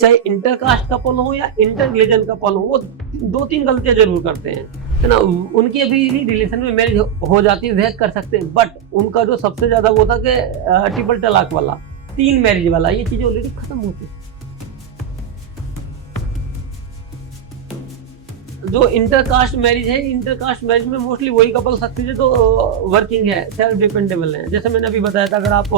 चाहे intercaste couple हो या इंटर रिलीजन कपल हो, वो 2-3 गलतियां जरूर करते हैं, है ना। उनकी अभी रिलेशन में मैरिज हो जाती है, वह कर सकते हैं, बट उनका जो सबसे ज्यादा वो था कि ट्रिपल तलाक वाला, 3 मैरिज वाला, ये चीजें ऑलरेडी खत्म हो चुकी। जो इंटरकास्ट मैरिज है, इंटरकास्ट मैरिज में मोस्टली वही कपल सक्सेस है जो वर्किंग है, सेल्फ डिपेंडेबल है। जैसे मैंने अभी बताया था, अगर आप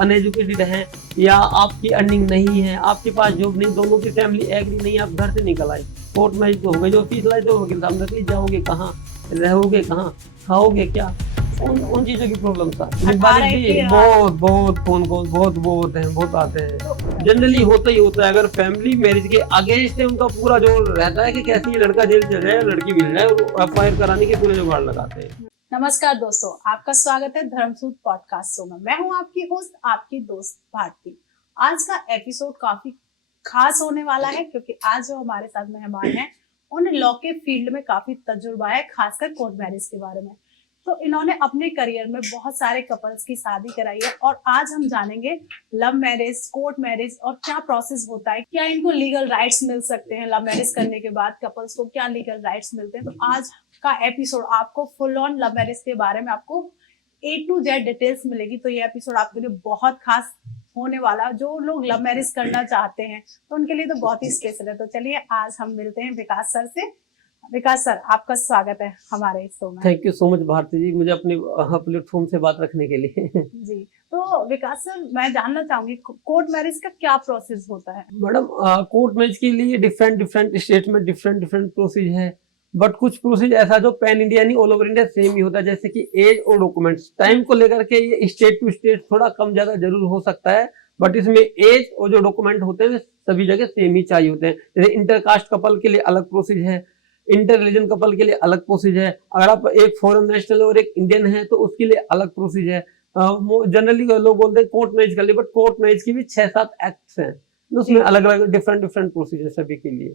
अनएजुकेटेड हैं या आपकी अर्निंग नहीं है, आपके पास जॉब नहीं, दोनों की फैमिली एग्री नहीं, आप घर से निकल आए, कोर्ट मैरिज तो हो गई, जो फीस लाए तो वकील साहब ने, जाओगे कहाँ, रहोगे कहाँ, खाओगे क्या, उन चीजों की प्रॉब्लम था। बहुत फोन कॉल बहुत आते हैं, जनरली होता ही होता है। अगर फैमिली मैरिज के अगेंस्ट है, उनका पूरा जो रहता है कि कैसे ये लड़का जेल चल जाए, लड़की मिल जाए, वो एफआईआर कराने के पूरे जुगाड़ लगाते हैं। नमस्कार दोस्तों, आपका स्वागत है धर्मसूत्र पॉडकास्ट शो में। मैं हूं आपकी होस्ट, आपकी दोस्त भारती। आज का एपिसोड काफी खास होने वाला है, क्योंकि आज जो हमारे साथ मेहमान हैं, उन्हें लॉ के फील्ड में काफी तजुर्बा है, खासकर कोर्ट मैरिज के बारे में। तो इन्होंने अपने करियर में बहुत सारे कपल्स की शादी कराई है, और आज हम जानेंगे लव मैरिज, कोर्ट मैरिज और क्या प्रोसेस होता है, क्या इनको लीगल राइट्स मिल सकते हैं, लव मैरिज करने के बाद कपल्स को क्या लीगल राइट्स मिलते हैं। तो आज का एपिसोड आपको फुल ऑन लव मैरिज के बारे में आपको A to Z डिटेल्स मिलेगी। तो ये एपिसोड आपके लिए बहुत खास होने वाला। जो लोग लव मैरिज करना चाहते हैं तो उनके लिए तो बहुत ही स्पेशल है। तो चलिए आज हम मिलते हैं विकास सर से। विकास सर, आपका स्वागत है हमारे शो में। Thank you so much Bharati ji, मुझे अपने प्लेटफॉर्म से बात रखने के लिए। जी, तो विकास सर, मैं जानना चाहूंगी कोर्ट मैरिज का क्या प्रोसेस होता है। मैडम, कोर्ट मैरिज के लिए डिफरेंट स्टेट में डिफरेंट प्रोसेस है, बट कुछ प्रोसेस ऐसा जो पैन इंडिया नहीं, ऑल ओवर इंडिया सेम ही होता है। जैसे कि एज और डॉक्यूमेंट्स, टाइम को लेकर के ये स्टेट टू स्टेट थोड़ा कम ज्यादा जरूर हो सकता है, बट इसमें एज और जो डॉक्यूमेंट होते हैं सभी जगह सेम ही चाहिए होते हैं। जैसे इंटरकास्ट कपल के लिए अलग प्रोसेस है, इंटर रिलीजन कपल के लिए अलग प्रोसेस है, अगर आप एक फॉरेन नेशनल और एक इंडियन है तो उसके लिए अलग प्रोसेस है। जनरली लोग बोलते हैं कोर्ट मैरिज कर लिए, बट कोर्ट मैरिज की भी 6-7 एक्ट्स हैं, उसमें अलग अलग डिफरेंट प्रोसेस है सभी के लिए।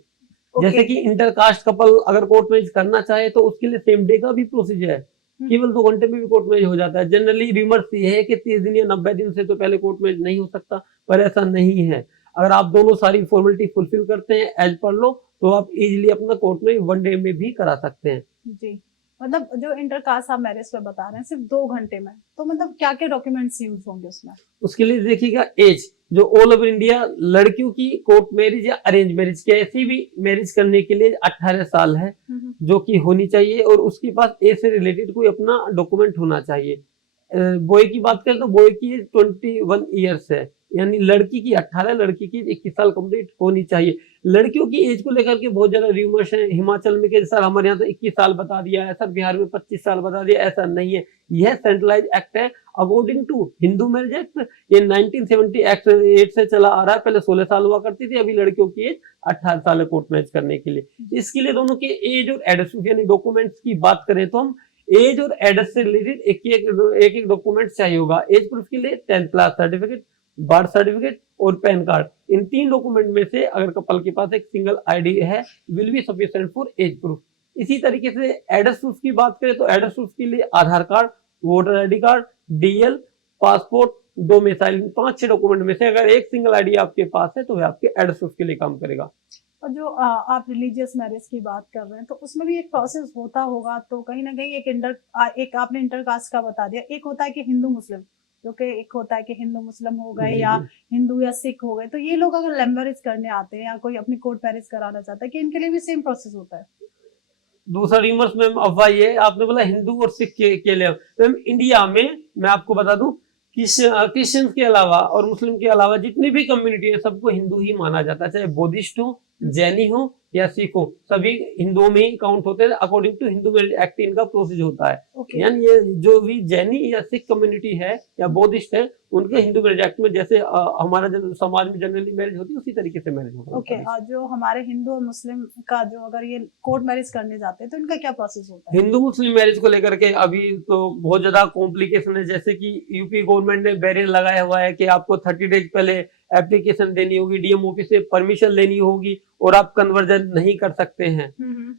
जैसे कि इंटरकास्ट कपल अगर कोर्ट मैरिज करना चाहे तो उसके लिए सेम डे का भी प्रोसेस है, केवल 2 घंटे में भी कोर्ट मैरिज हो जाता है। जनरली रिमर्स ये है कि 30 दिन या 90 दिन से तो पहले कोर्ट मैरिज नहीं हो सकता, पर ऐसा नहीं है। अगर आप दोनों सारी फॉर्मेलिटी फुलफिल करते हैं एज पर लो, तो आप इजीली अपना कोर्ट में 1 डे में भी करा सकते हैं। जी, मतलब जो इंटरकास्ट आप मैरिज पे बता रहे हैं सिर्फ 2 घंटे में, तो मतलब क्या क्या डॉक्यूमेंट्स यूज होंगे उसमें? उसके लिए देखिएगा एज, जो ऑल ओवर इंडिया लड़कियों की कोर्ट मैरिज या अरेंज मैरिज कैसी भी मैरिज करने के लिए 18 साल है जो कि होनी चाहिए, और उसके पास एज से रिलेटेड कोई अपना डॉक्यूमेंट होना चाहिए। बॉय की बात करें तो बॉय की एज 21 ईयर्स है, यानी लड़की की 18, लड़की की 21 साल कंप्लीट होनी चाहिए। लड़कियों की एज को लेकर के बहुत ज्यादा र्यूमर्स हैं हिमाचल में कि सर हमारे यहाँ तो 21 साल बता दिया है, सर बिहार में 25 साल बता दिया। ऐसा नहीं है, यह सेंट्रलाइज एक्ट है according to Hindu marriage act. ये 1970 एक्ट 8 से चला आ रहा है, पहले 16 साल हुआ करती थी, अभी लड़कियों की एज 18 साल है कोर्ट मैरिज करने के लिए। इसके लिए दोनों के एज और एड्रेस यानी डॉक्यूमेंट्स की बात करें तो हम एज और एड्रेस से रिलेटेड एक डॉक्यूमेंट चाहिए होगा। एज प्रूफ के लिए 10th class certificate, birth certificate और पैन कार्ड, इन 3 डॉक्यूमेंट में से अगर कपल के पास एक सिंगल आईडी है will be sufficient for age proof. इसी तरीके से एड्रेस प्रूफ की बात करें तो एड्रेस प्रूफ के लिए Aadhaar card, voter ID card, DL, passport, domicile, 5-6 document में से अगर एक सिंगल आईडी आपके पास है तो वह आपके एड्रेस प्रूफ के लिए काम करेगा। और जो आप रिलीजियस मैरिज की बात कर रहे हैं तो उसमें भी एक प्रोसेस होता होगा, तो कहीं ना कहीं एक आपने इंटरकास्ट का बता दिया, एक होता है कि हिंदू मुस्लिम, जो कि एक होता है कि हिंदू मुस्लिम हो गए या हिंदू या सिख हो गए, तो ये लोग अगर लव मैरिज करने आते हैं या कोई अपनी कोर्ट मैरिज कराना चाहता है, कि इनके लिए भी सेम प्रोसेस होता है? दूसरा रिमर्स में अफवाह ये, आपने बोला हिंदू और सिख के लिए, मैम इंडिया में मैं आपको बता दूं क्रिश्चियन के अलावा और मुस्लिम के अलावा जितनी भी कम्युनिटी है सबको हिंदू ही माना जाता है, चाहे बुद्धिस्ट हो, जैनी हो या सिख हो, सभी हिंदुओं में ही काउंट होते हैं। According to Hindu marriage act इनका प्रोसेस होता है। यानी ये जो भी जैनी या सिख कम्युनिटी है या बुद्धिस्ट है, उनके हिंदू मैरिज एक्ट में जैसे हमारा समाज में जनरली मैरिज होती है उसी तरीके से मैरिज होगा। ओके, और जो हमारे हिंदू और मुस्लिम का जो अगर ये कोर्ट मैरिज करने जाते हैं तो इनका क्या प्रोसेस होता है? हिंदू मुस्लिम मैरिज को लेकर के अभी तो बहुत ज्यादा कॉम्प्लिकेशन है। जैसे कि यूपी गवर्नमेंट ने बैरियर लगाया हुआ है कि आपको 30 डेज पहले एप्लीकेशन देनी होगी, डीएम ऑफिस से परमिशन लेनी होगी और आप कन्वर्जन नहीं कर सकते हैं।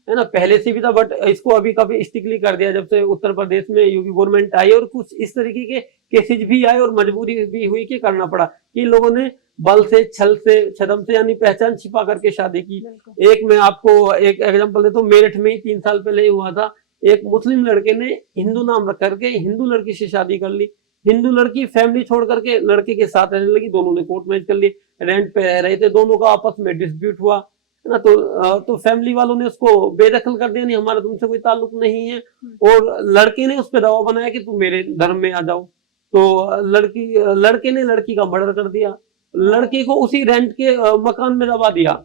है ना, पहले से भी था, बट इसको अभी काफी स्ट्रिक्टली कर दिया जब से उत्तर प्रदेश में योगी गवर्नमेंट आई, और कुछ इस तरीके के केसेज भी आए और मजबूरी भी हुई कि करना पड़ा, कि लोगों ने बल से, छल से, छदम से, यानी पहचान छिपा करके शादी की। एक मैं आपको एक एग्जांपल देता हूँ, मेरठ में ही 3 साल पहले ही हुआ था, एक मुस्लिम लड़के ने हिंदू नाम रख करके हिंदू लड़की से शादी कर ली। हिंदू लड़की फैमिली छोड़ करके लड़के के साथ रहने लगी, दोनों ने कोर्ट मैरिज कर ली, रेंट पे रह रहे थे, दोनों का आपस में डिस्प्यूट हुआ, है ना, तो फैमिली वालों ने उसको बेदखल कर दिया, नहीं हमारा तुमसे कोई ताल्लुक नहीं है, और लड़के ने उस पर दबाव बनाया कि तुम मेरे धर्म में आ जाओ, तो लड़के ने लड़की का मर्डर कर दिया, लड़की को उसी रेंट के मकान में दबा दिया।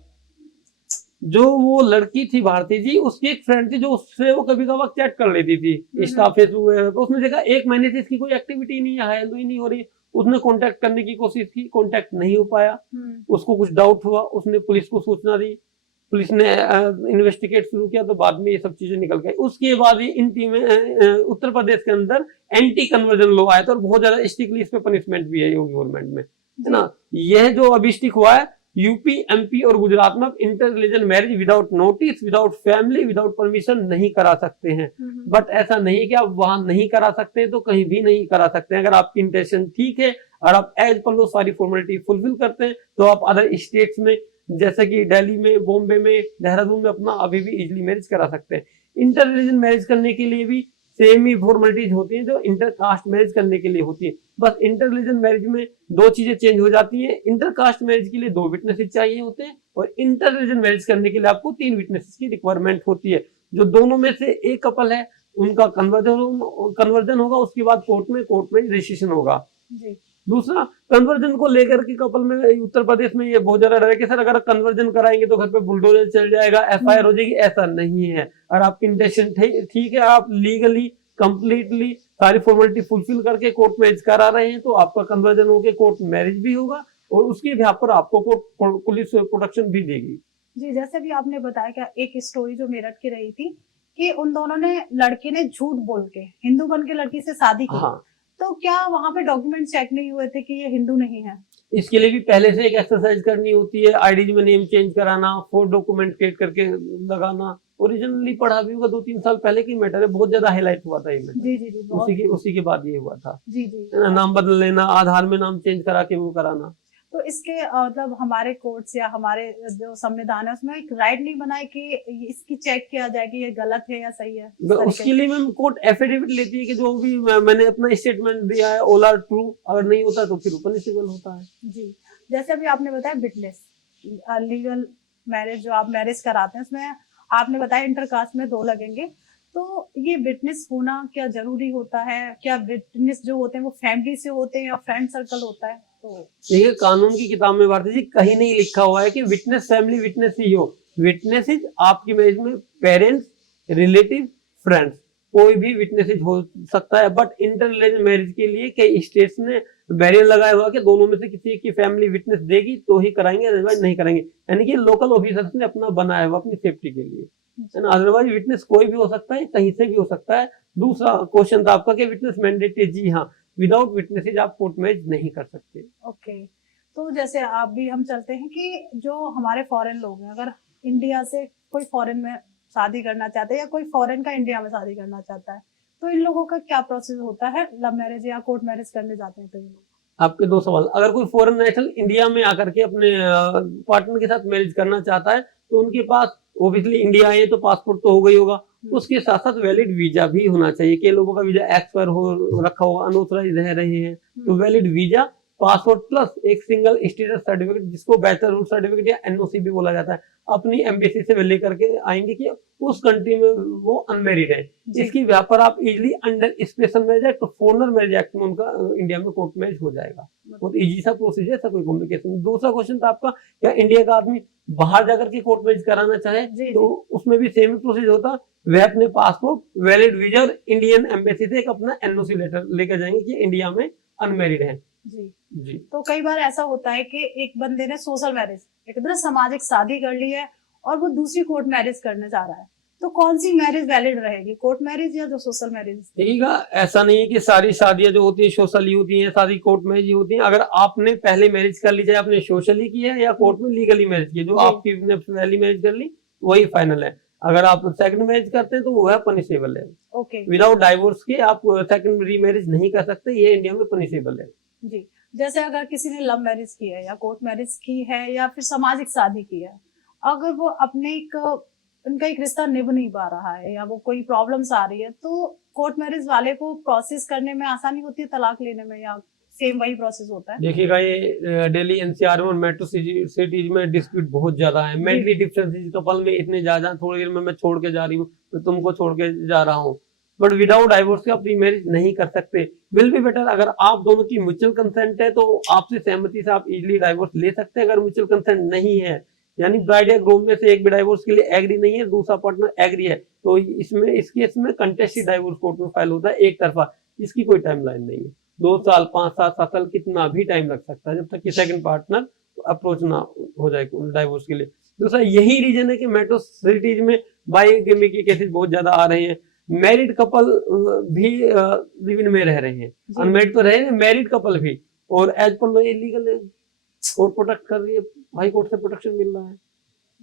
जो वो लड़की थी भारती जी, उसकी एक फ्रेंड थी जो उससे वो कभी कभार चैट कर लेती थी इंस्टा फेसबुक वगैरह, तो उसने देखा 1 महीने से इसकी कोई एक्टिविटी नहीं है, हैंडल ही नहीं हो रही, उसने कांटेक्ट करने की कोशिश की, कांटेक्ट नहीं हो पाया, उसको कुछ डाउट हुआ, उसने पुलिस को सूचना दी, पुलिस ने इन्वेस्टिगेट शुरू किया, तो बाद में ये सब चीजें निकल गई। उसके बाद ही इन टीम उत्तर प्रदेश के अंदर एंटी कन्वर्जन लॉ आया था, और बहुत ज्यादा स्ट्रिक्टली इस पे पनिशमेंट भी है योगी गवर्नमेंट में, है ना। यह जो अभी स्टिक हुआ है, यूपी, एमपी और गुजरात में inter religion marriage without notice, without family, without permission नहीं करा सकते हैं। बट ऐसा नहीं है कि आप वहां नहीं करा सकते तो कहीं भी नहीं करा सकते हैं। अगर आपकी इंटेंशन ठीक है और आप एज पर लो सारी फॉर्मेलिटी फुलफिल करते हैं, तो आप अदर स्टेट्स में जैसे कि दिल्ली में, बॉम्बे में, देहरादून में अपना अभी भी इजिली मैरिज करा सकते हैं। इंटर रिलीजन मैरिज करने के लिए भी सेम ही फॉर्मेलिटीज होती हैं जो इंटर कास्ट मैरिज करने के लिए होती है। बस इंटर रिलीजन मैरिज में 2 चीजें चेंज हो जाती हैं। इंटर कास्ट मैरिज के लिए 2 विटनेसेस चाहिए होते हैं, और इंटर रिलीजन मैरिज करने के लिए आपको 3 विटनेसेस की रिक्वायरमेंट होती है। जो दोनों में से एक कपल है उनका कन्वर्जन होगा, उसके बाद कोर्ट में रजिस्ट्रेशन होगा जी। दूसरा, कन्वर्जन को लेकर के कपल में उत्तर प्रदेश में ये बहुत ज्यादा डर है कि सर अगर कन्वर्जन कराएंगे तो घर पे बुलडोजर चल जाएगा, एफआईआर हो जाएगी। ऐसा नहीं है। और आपकी इंटेंशन ठीक है, आप लीगली कंप्लीटली सारी फॉर्मेलिटी फुलफिल करके कोर्ट मैरिज करा रहे हैं, तो आपका कन्वर्जन होकर कोर्ट मैरिज भी होगा, और उसके बिहाफ पर आपको कोर्ट पुलिस प्रोटेक्शन भी देगी जी। जैसे भी आपने बताया क्या एक स्टोरी जो मेरठ की रही थी कि उन दोनों ने, लड़के ने झूठ बोल के हिंदू बन के लड़की से शादी की। हाँ। तो क्या वहां पे डॉक्यूमेंट चेक नहीं हुए थे कि ये हिंदू नहीं है? इसके लिए भी पहले से एक एक्सरसाइज करनी होती है, आईडी में नेम चेंज कराना, 4 डॉक्यूमेंट क्रिएट करके लगाना। ओरिजिनली पढ़ा भी होगा, 2-3 साल पहले की मैटर है, बहुत ज्यादा हाईलाइट हुआ था ये मैटर। जी, उसी के बाद ये हुआ था जी। नाम बदल लेना, आधार में नाम चेंज करा के वो कराना। तो इसके मतलब हमारे कोर्ट्स या हमारे जो संविधान है उसमें एक राइट नहीं बना है कि इसकी चेक किया जाए कि ये गलत है या सही है? उसके लिए मैम कोर्ट एफिडेविट लेती है कि जो भी मैंने अपना स्टेटमेंट दिया है ऑल आर ट्रू, अगर नहीं होता तो फिर पनिशेबल होता है जी। जैसे अभी आपने बताया विटनेस लीगल मैरिज, जो आप मैरिज कराते हैं उसमें आपने बताया इंटरकास्ट में 2 लगेंगे, तो ये विटनेस होना क्या जरूरी होता है? क्या विटनेस जो होते हैं वो फैमिली से होते हैं या फ्रेंड सर्कल होता है? देखिए, कानून की किताब में भारती जी कहीं नहीं लिखा हुआ है कि विटनेस फैमिली विटनेस ही हो। विटनेसेस आपकी मैरिज में पेरेंट्स, रिलेटिव, फ्रेंड्स, कोई भी विटनेसेस हो सकता है। बट इंटर रिलीजन मैरिज के लिए कई स्टेट्स ने बैरियर लगाया हुआ कि दोनों में से किसी की फैमिली विटनेस देगी तो ही कराएंगे, अदरवाइज नहीं कराएंगे। यानी कि लोकल ऑफिसर्स ने अपना बनाया हुआ अपनी सेफ्टी के लिए, है ना। अदरवाइज विटनेस कोई भी हो सकता है, कहीं से भी हो सकता है। दूसरा क्वेश्चन था आपका कि विटनेस मैंडेटरी, जी हाँ, विदाउट विटनेसेज आप कोर्ट मैरिज नहीं कर सकते। ओके। तो जैसे आप भी हम चलते हैं कि जो हमारे फॉरेन लोग हैं, अगर इंडिया से कोई फॉरेन में शादी करना चाहते हैं या कोई फॉरेन का इंडिया में शादी करना चाहता है, तो इन लोगों का क्या प्रोसेस होता है? लव मैरिज या कोर्ट मैरिज करने जाते हैं तो ये लोग? आपके 2 सवाल। अगर कोई फॉरेन नेशनल इंडिया में आकर के अपने पार्टनर के साथ मैरिज करना चाहता है, तो उनके पास ओबियसली इंडिया आए तो पासपोर्ट तो होगा ही होगा, उसके साथ साथ वैलिड वीजा भी होना चाहिए। कई लोगों का वीजा एक्सपायर हो रखा होगा, अनऑथराइज्ड रह रहे हैं, तो वैलिड वीजा, पासपोर्ट प्लस एक सिंगल स्टेटस सर्टिफिकेट, जिसको बैचलर रूट सर्टिफिकेट या एनओसी भी बोला जाता है, अपनी एम्बेसी से लेकर के आएंगे कि उस कंट्री में वो अनमेरिड है। इसकी व्यापार पर आप easily under special marriage act, foreigner marriage act में उनका इंडिया में कोर्ट मैरिज हो जाएगा। बहुत इजी सा प्रोसीजर, ऐसा कोई कॉम्प्लिकेशन। दूसरा क्वेश्चन था आपका, क्या इंडिया का आदमी बाहर जाकर के कोर्ट मैरिज कराना चाहे? तो उसमें भी सेम प्रोसीजर होता। वे अपने पासपोर्ट, वैलिड वीजा और इंडियन एम्बेसी से एक अपना एनओसी लेटर लेकर जाएंगे कि इंडिया में अनमेरिड है जी। तो कई बार ऐसा होता है कि एक बंदे ने सोशल मैरिज, एक तरह सामाजिक शादी कर ली है और वो दूसरी कोर्ट मैरिज करने जा रहा है, तो कौन सी मैरिज वैलिड रहेगी, कोर्ट मैरिज या जो सोशल मैरिज? ठीक है, ऐसा नहीं है कि सारी शादियां जो होती है सोशली होती हैं, सारी कोर्ट मैरिज होती हैं। अगर आपने पहले मैरिज कर ली, चाहे आपने सोशली की है या कोर्ट में लीगली मैरिज की, जो आपकी पहली मैरिज कर ली वही फाइनल है। अगर आप सेकंड मैरिज करते हैं तो वो है पनिशेबल है। ओके विदाउट डाइवोर्स के आप सेकंड रीमैरिज नहीं कर सकते, ये इंडिया में पनिशेबल है। जी। जैसे अगर किसी ने लव मैरिज की है या कोर्ट मैरिज की है या फिर सामाजिक शादी की है, अगर वो अपने उनका एक रिश्ता निभ नहीं पा रहा है या वो कोई प्रॉब्लम्स आ रही है, तो कोर्ट मैरिज वाले को प्रोसेस करने में आसानी होती है तलाक लेने में, या सेम वही प्रोसेस होता है? देखिएगा ये दिल्ली एनसीआर और मेट्रो सिटीज में डिस्प्यूट बहुत ज्यादा है। मेंटली डिफरेंसेस कपल में इतने ज्यादा, थोड़ी देर में मैं छोड़ के जा रही हूँ तो तुमको छोड़ के जा रहा हूँ, बट विदाउट डाइवोर्स के आप रीमैरिज नहीं कर सकते। विल बी बेटर अगर आप दोनों की म्यूचुअल कंसेंट है तो आपसी सहमति से आप इजीली डाइवोर्स ले सकते हैं। अगर म्यूचुअल कंसेंट नहीं है, यानी ब्राइड या ग्रूम में से एक भी डाइवोर्स के लिए एग्री नहीं है, दूसरा पार्टनर एग्री है, तो इसमें इस केस में कंटेस्टेड डाइवोर्स कोर्ट में फाइल होता है एक तरफा। इसकी कोई टाइमलाइन नहीं है, 2 साल 5 साल 7 साल कितना भी टाइम लग सकता है, जब तक कि सेकंड पार्टनर अप्रोच ना हो जाए डाइवोर्स के लिए। दूसरा यही रीजन है कि मेट्रो सिटीज में बाइगेमी के केसेस बहुत ज्यादा आ रहे हैं। मैरिड कपल भी लिव इन में रह रहे हैं, अनमैरिड तो रहे हैं, मैरिड कपल भी, और एज पर लॉ इलीगल है। कोर्ट प्रोटेक्ट कर रही है, हाई कोर्ट से प्रोटेक्शन मिल रहा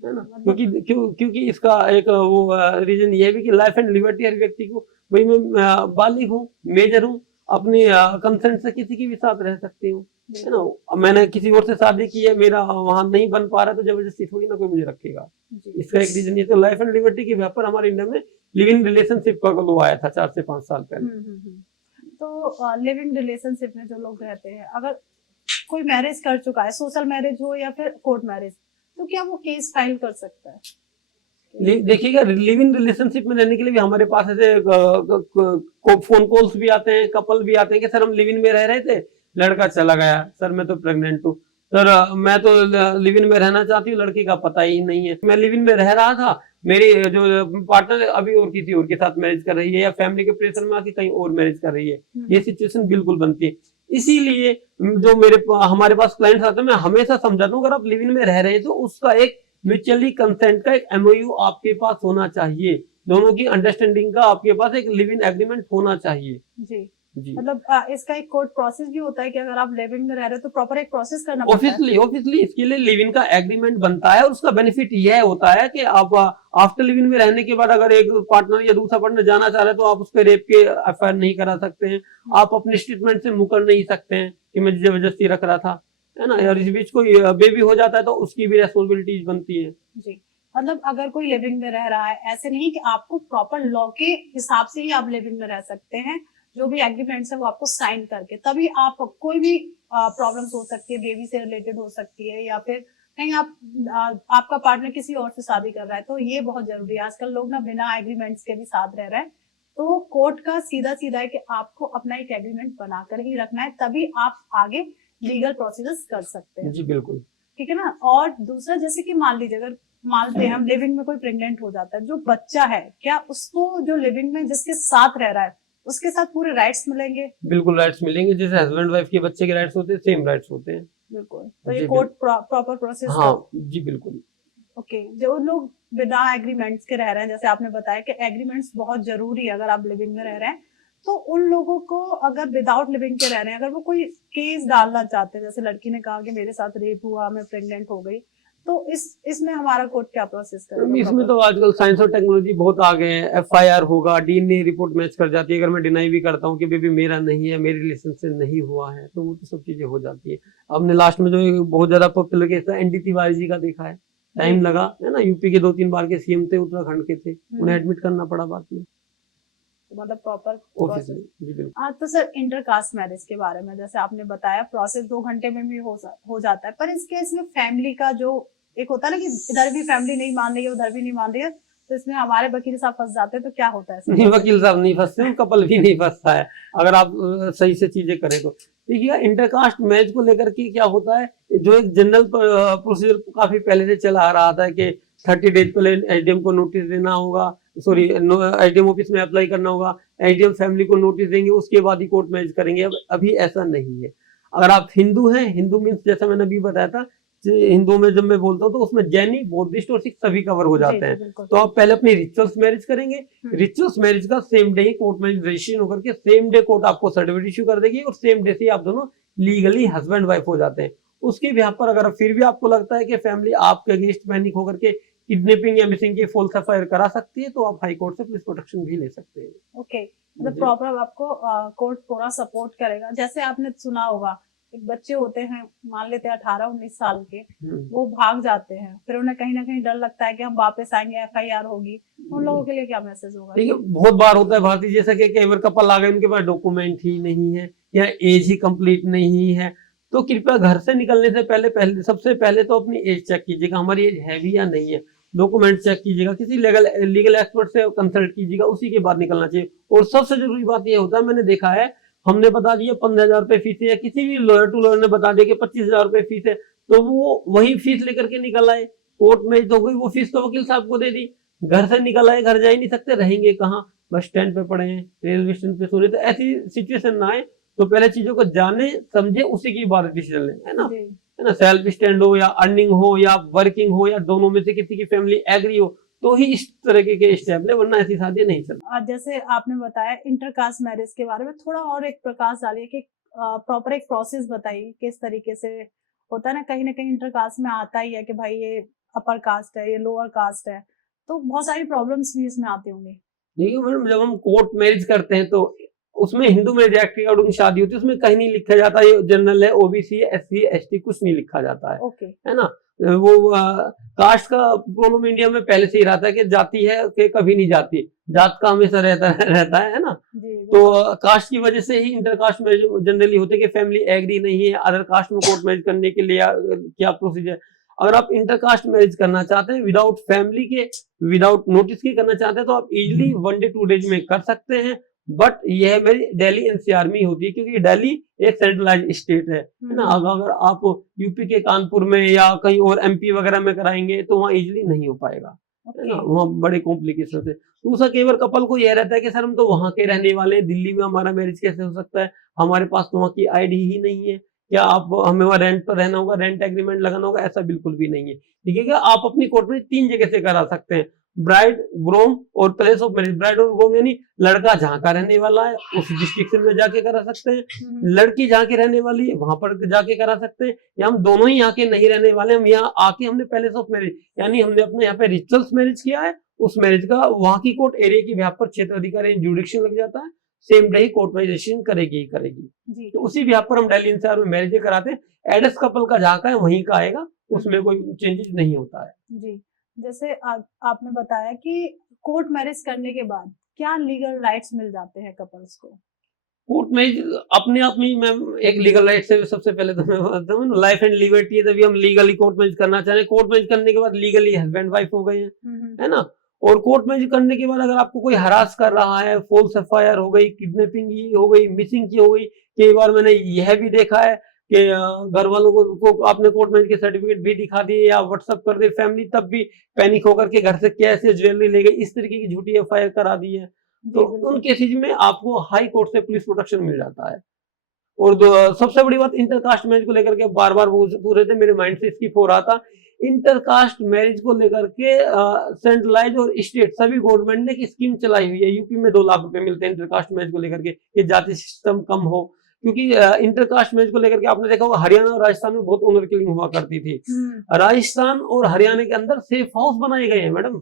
है ना। क्योंकि इसका एक वो रीजन ये भी कि लाइफ एंड लिबर्टी हर व्यक्ति को, भाई मैं बालिग हूँ, मेजर हूँ, अपने कंसेंट से किसी के भी साथ रह सकती हूँ, है ना। मैंने किसी और से शादी की है, मेरा वहां नहीं बन पा रहा तो जबरदस्ती थोड़ी ना कोई मुझे रखेगा। इसका एक रीजन ये तो लाइफ एंड लिबर्टी के व्यापार हमारे इंडिया में लिविंग रिलेशनशिप का लॉ आया था 4 से 5 साल पहले। तो लिविंग रिलेशनशिप में जो लोग रहते हैं, अगर कोई मैरिज कर चुका है, सोशल मैरिज हो या फिर कोर्ट मैरिज, तो क्या वो केस फाइल कर सकता है? देखिएगा लिव इन रिलेशनशिप में रहने के लिए भी हमारे पास ऐसे फोन कॉल्स भी आते हैं, कपल भी आते हैं कि सर हम लिव इन में रह रहे थे, लड़का चला गया, सर मैं तो प्रेग्नेंट हूँ, सर मैं तो लिव इन में रहना चाहती हूँ, लड़के का पता ही नहीं है, मैं लिव इन में रह रहा था, मेरी जो पार्टनर अभी और किसी और के साथ मैरिज कर रही है या फैमिली के प्रेशर में आके कहीं और मैरिज कर रही है। ये सिचुएशन बिल्कुल बनती है। इसीलिए जो हमारे पास क्लाइंट्स आते हैं, मैं हमेशा समझाता हूँ अगर आप लिव इन में रह रहे हैं तो उसका एक म्यूचुअली कंसेंट का एक एमओयू आपके पास होना चाहिए, दोनों की अंडरस्टैंडिंग का आपके पास एक लिव इन एग्रीमेंट होना चाहिए। जी। मतलब इसका एक कोर्ट प्रोसेस भी होता है कि अगर आप लिविंग में रह रहे हो तो प्रॉपर एक प्रोसेस करना पड़ता है। ऑब्वियसली इसके लिए लिव इन का एग्रीमेंट बनता है, और उसका बेनिफिट यह होता है कि आप आफ्टर लिव इन में रहने के बाद अगर एक पार्टनर या दूसरा पार्टनर जाना चाह रहे हैं तो आप उस पर रेप के एफआईआर नहीं करा सकते हैं, आप अपने स्टेटमेंट से मुकर नहीं सकते हैं कि मैं जबरदस्ती रख रहा था, है ना। और इस बीच कोई बेबी हो जाता है तो उसकी भी रेस्पॉन्सिबिलिटीज बनती है। जी, मतलब अगर कोई लिविंग में रह रहा है, ऐसे नहीं कि आपको प्रॉपर लॉ के हिसाब से ही आप लिविंग में रह सकते हैं, जो भी एग्रीमेंट्स है वो आपको साइन करके, तभी आप कोई भी प्रॉब्लम्स हो सकती है, बेबी से रिलेटेड हो सकती है, या फिर कहीं आपका पार्टनर किसी और से शादी कर रहा है, तो ये बहुत जरूरी है। आजकल लोग ना बिना एग्रीमेंट्स के भी साथ रह रहे हैं, तो कोर्ट का सीधा सीधा है कि आपको अपना एक एग्रीमेंट बनाकर ही रखना है, तभी आप आगे लीगल प्रोसीजर्स कर सकते हैं। जी बिल्कुल, ठीक है ना। और दूसरा, जैसे कि मान लीजिए अगर मानते हैं हम लिविंग में कोई प्रेग्नेंट हो जाता है, जो बच्चा है, क्या उसको जो लिविंग में जिसके साथ रह रहा है उसके साथ पूरे राइट्स मिलेंगे? बिल्कुल राइट्स मिलेंगे, जैसे हस्बैंड वाइफ के बच्चे के राइट्स होते हैं, सेम राइट्स होते हैं। बिल्कुल, तो ये कोर्ट प्रॉपर प्रोसेस। हाँ जी बिल्कुल। ओके, जो लोग बिना एग्रीमेंट्स के रह रहे हैं, जैसे आपने बताया कि एग्रीमेंट्स बहुत जरूरी है अगर आप लिविंग में रह रहे हैं, तो उन लोगों को अगर विदाउट लिविंग के रह रहे हैं, अगर वो कोई केस डालना चाहते हैं, जैसे लड़की ने कहा कि मेरे साथ रेप हुआ, मैं प्रेग्नेंट हो गई, तो इसमें हमारा कोर्ट क्या प्रोसेस करेगा? इसमें तो आजकल साइंस और टेक्नोलॉजी बहुत आगे है। एफआईआर होगा, डीएनए रिपोर्ट मैच कर जाती है, अगर मैं डिनाई भी करता हूँ कि बेबी मेरा नहीं है, मेरे रिलेशन से नहीं हुआ है, तो वो तो सब चीजें हो जाती है। हमने लास्ट में जो बहुत ज्यादा पॉपुलर केस था एनडी तिवारी जी का देखा है, टाइम लगा, है ना। यूपी के 2-3 बार के सीएम थे, उत्तराखंड के थे, उन्हें एडमिट करना पड़ा बाद में। मतलब प्रॉपर प्रोसेस। तो सर इंटरकास्ट मैरिज के बारे में जैसे आपने बताया, प्रोसेस 2 घंटे में भी हो जाता है, पर इस केस में फैमिली का जो एक होता है ना कि इधर भी फैमिली नहीं मान रही है, उधर भी नहीं मान रही है, तो इसमें हमारे वकील साहब फंस जाते हैं, तो क्या होता है? नहीं, वकील साहब नहीं फंसते, कपल भी नहीं फंसता है अगर आप सही से चीजें करें तो। देखिए इंटरकास्ट मैरिज को लेकर के क्या होता है, जो एक जनरल प्रोसीजर काफी पहले से चला आ रहा था कि 30 डेज पहले एसडीएम को नोटिस देना होगा, सॉरी एसडीएम ऑफिस में अप्लाई करना होगा, एसडीएम फैमिली को नोटिस देंगे, उसके बाद ही कोर्ट मैरिज करेंगे। अब अभी ऐसा नहीं है। अगर आप हिंदू हैं, हिंदू मीन्स जैसा मैंने अभी बताया था, हिंदू में जब मैं बोलता हूँ तो उसमें जैनी, बुद्धिस्ट और सिख सभी कवर हो जाते हैं। तो आप पहले अपनी रिचुअल्स मैरिज करेंगे, रिचुअल्स मैरिज का सेम डे ही कोर्ट मैरिज रजिस्ट्रेशन होकर के सेम डे कोर्ट आपको सर्टिफिकेट इश्यू कर देगी, और सेम डे से आप दोनों लीगली हस्बैंड वाइफ हो जाते हैं। उसके बिहाफ पर अगर फिर भी आपको लगता है कि फैमिली आपके अगेंस्ट पैनिक होकर के किडनैपिंग या मिसिंग की फॉल्स एफआईआर करा सकती है, तो आप हाई कोर्ट से पुलिस प्रोटेक्शन भी ले सकते हैं। ओके, मतलब जी। प्रॉपर आपको कोर्ट पूरा सपोर्ट करेगा। जैसे आपने सुना होगा, एक बच्चे होते हैं, मान लेते हैं 18-19 साल के, वो भाग जाते हैं, फिर उन्हें कहीं ना कहीं डर लगता है कि हम वापस आएंगे, एफआईआर होगी। उन लोगों के लिए क्या मैसेज होगा? देखिए, बहुत बार होता है भारतीय, जैसा कि कई बार कपल आ गए, उनके पास डॉक्यूमेंट ही नहीं है या एज ही कंप्लीट नहीं है, तो कृपया घर से निकलने से पहले सबसे पहले तो अपनी एज चेक कीजिएगा, हमारी एज है भी या नहीं है। डॉक्यूमेंट चेक कीजिएगा, किसी लीगल एक्सपर्ट से कंसल्ट कीजिएगा, उसी के बाद निकलना चाहिए। और सबसे जरूरी बात यह होता है, मैंने देखा है, हमने बता दिया 15,000 रुपए फीस है, या किसी भी लॉयर टू लॉयर ने बता दिया कि 25,000 रुपए फीस है, तो वो वही फीस लेकर के निकल आए, कोर्ट में तो गई वो फीस, तो वकील साहब को दे दी, घर से निकल आए, घर जा ही नहीं सकते, रहेंगे कहाँ, बस स्टैंड पे पड़े हैं, रेलवे स्टेशन पे सो रहे। तो ऐसी सिचुएशन ना आए, तो पहले चीजों को जाने समझे, उसी की बाद डिसीजन लें, है ना? है ना? सेल्फ स्टैंड हो या अर्निंग हो या वर्किंग हो या दोनों में से किसी की फैमिली एग्री हो, तो ही इस तरह के स्टेप ले, वरना ऐसी शादी नहीं चलती। आज जैसे आपने बताया इंटरकास्ट मैरिज के बारे में, थोड़ा और एक प्रकाश डालिए कि प्रॉपर एक प्रोसेस बताइए किस तरीके से होता है। ना कहीं इंटरकास्ट में आता ही है कि भाई ये अपर कास्ट है, ये लोअर कास्ट है, तो बहुत सारी प्रॉब्लम्स भी इसमें आती होंगी। देखिए मैडम, जब हम कोर्ट मैरिज करते हैं तो उसमें हिंदू मैरिज एक्ट के अकॉर्डिंग शादी होती है, उसमें कहीं नहीं लिखा जाता ये जनरल है, ओबीसी है, एससी है, एसटी, कुछ नहीं लिखा जाता है। ओके। है ना? वो कास्ट का प्रॉब्लम इंडिया में पहले से ही रहता है कि जाति है कि कभी नहीं जाती, जात का हमेशा रहता है ना? तो कास्ट की वजह से ही इंटरकास्ट मैरिज जनरली होते हैं कि फैमिली एग्री नहीं है अदर कास्ट में कोर्ट मैरिज करने के लिए, क्या प्रोसीजर। अगर आप इंटरकास्ट मैरिज करना चाहते हैं विदाउट फैमिली के, विदाउट नोटिस के करना चाहते हैं, तो आप इजिली 1 डे 2 डेज में कर सकते हैं। बट यह मेरी दिल्ली एनसीआर में होती है, क्योंकि दिल्ली एक सेंट्रलाइज स्टेट है ना? अगर आप यूपी के कानपुर में या कहीं और एमपी वगैरह में कराएंगे तो वहाँ इजिली नहीं हो पाएगा, है ना? वहाँ बड़े कॉम्प्लिकेशन है। दूसरा, कई बार कपल को यह रहता है कि सर हम तो वहाँ के रहने वाले हैं, दिल्ली में हमारा मैरिज कैसे हो सकता है, हमारे पास तो वहाँ की आईडी ही नहीं है, क्या आप हमें वहाँ रेंट पर रहना होगा, रेंट एग्रीमेंट लगाना होगा? ऐसा बिल्कुल भी नहीं है। देखिएगा, आप अपनी कोर्ट में 3 जगह से करा सकते हैं, ब्राइड, ग्रूम और प्लेस ऑफ मैरिज। ब्राइड और ग्रूम यानी लड़का जहाँ का रहने वाला है उस डिस्ट्रिक्ट में जाके करा सकते हैं, लड़की जहाँ की रहने वाली है वहां पर जाके करा सकते हैं, या हम दोनों ही यहाँ के नहीं रहने वाले, हम यहाँ आके हमने प्लेस ऑफ मैरिज यानी हमने अपने यहाँ पे रिचुअल्स मैरिज किया है, उस मैरिज का वहां की कोर्ट एरिया की व्याप पर क्षेत्र अधिकारी जुडिक्शन लग जाता है, सेम डे ही कोर्ट में रजिस्ट्रेशन करेगी। तो उसी व्याप पर हम दिल्ली एनसीआर में मैरिज कराते हैं। एड्रेस कपल का जहाँ का है वहीं का आएगा, उसमें कोई चेंजेस नहीं होता है। जी, जैसे आपने बताया कि कोर्ट मैरिज करने के बाद क्या लीगल राइट्स मिल जाते हैं कपल्स को? कोर्ट मैरिज अपने आप में मैम एक लीगल राइट से, सबसे पहले तो मैं बताता हूँ लाइफ एंड लिबर्टी है, तभी हम लीगली कोर्ट मैरिज करना चाह रहे हैं। कोर्ट मैरिज करने के बाद लीगली हस्बैंड वाइफ हो गए हैं, है ना? और कोर्ट मैरिज करने के बाद अगर आपको कोई हरास कर रहा है, फॉल्स एफआईआर हो गई, किडनैपिंग की हो गई, मिसिंग की हो गई, कई बार मैंने यह भी देखा है कि घर वालों को आपने कोर्ट मैरिज के सर्टिफिकेट भी दिखा दिए या व्हाट्सअप कर दिए फैमिली, तब भी पैनिक होकर के घर से कैश या ज्वेलरी ले गई, इस तरीके की झूठी एफआईआर करा दी है, तो उन केसेज में आपको हाई कोर्ट से पुलिस प्रोटेक्शन मिल जाता है। और सबसे बड़ी बात इंटरकास्ट मैरिज को लेकर के बार बार पूछ रहे थे, मेरे माइंड से स्किप हो रहा था। इंटरकास्ट मैरिज को लेकर के सेंट्रलाइज और स्टेट सभी गवर्नमेंट ने एक स्कीम चलाई हुई है। यूपी में 2 लाख रुपए मिलते हैं इंटरकास्ट मैरिज को लेकर के, कि जाति सिस्टम कम हो, क्योंकि इंटरकास्ट मैरिज को लेकर के आपने देखा होगा हरियाणा और राजस्थान में बहुत ऑनर किलिंग हुआ करती थी। राजस्थान और हरियाणा के अंदर सेफ हाउस बनाए गए हैं मैडम,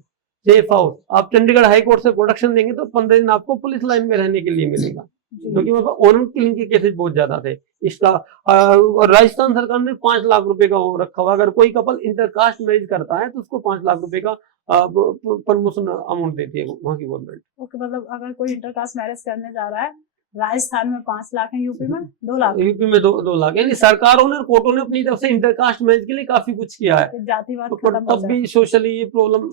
सेफ हाउस। आप चंडीगढ़ हाई कोर्ट से प्रोटेक्शन देंगे तो 15 दिन आपको पुलिस लाइन में रहने के लिए मिलेगा, क्योंकि वहां पर ऑनर किलिंग के केसेस बहुत ज्यादा थे इसका। और राजस्थान सरकार ने 5 लाख रुपए का वो रखा हुआ, अगर कोई कपल इंटरकास्ट मैरिज करता है तो उसको 5 लाख रुपए का प्रमोशन अमाउंट देती है वहां की गवर्नमेंट। ओके, मतलब अगर कोई इंटरकास्ट मैरिज करने जा रहा है, राजस्थान में 5 लाख है, यूपी में 2 लाख, यूपी में 2 लाख, यानी सरकारों ने और कोर्टों ने अपनी तरफ से इंटरकास्ट मैरिज के लिए काफी कुछ किया है, जातिवाद तो तब भी सोशली ये प्रॉब्लम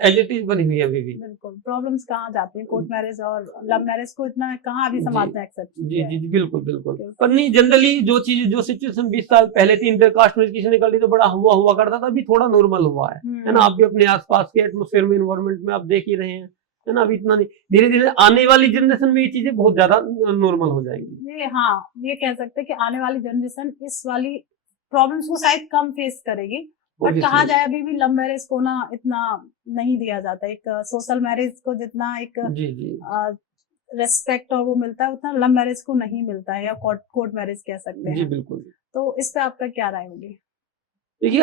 एज इट इज बनी हुई है अभी भी। बिल्कुल, प्रॉब्लम्स कहाँ जाती है, कोर्ट मैरिज और लव मैरिज को इतना कहाँ अभी समाज में एक्सेप्ट जी जी जी बिल्कुल बिल्कुल। पर नहीं, जनरली जो सिचुएशन 20 साल पहले थी, इंटरकास्ट मैरिज किसी ने कर ली तो बड़ा हुआ करता था, अभी थोड़ा नॉर्मल हुआ है ना? आप भी अपने आसपास के एटमोस्फेयर में, इन्वायरमेंट में आप देख ही रहे हैं, है ना? अभी इतना नहीं, धीरे धीरे आने वाली जनरेशन में ये चीजें बहुत ज्यादा नॉर्मल हो जाएंगी। ये हाँ, ये कह सकते हैं कि आने वाली जनरेशन इस वाली प्रॉब्लम्स को शायद कम फेस करेगी। बट कहा जाए अभी भी लव मैरिज को ना इतना नहीं दिया जाता, एक सोशल मैरिज को जितना एक रेस्पेक्ट और वो मिलता है उतना लव मैरिज को नहीं मिलता है, या कोर्ट मैरिज कह सकते हैं। जी बिल्कुल। तो इस पे आपका क्या राय होगी? देखिए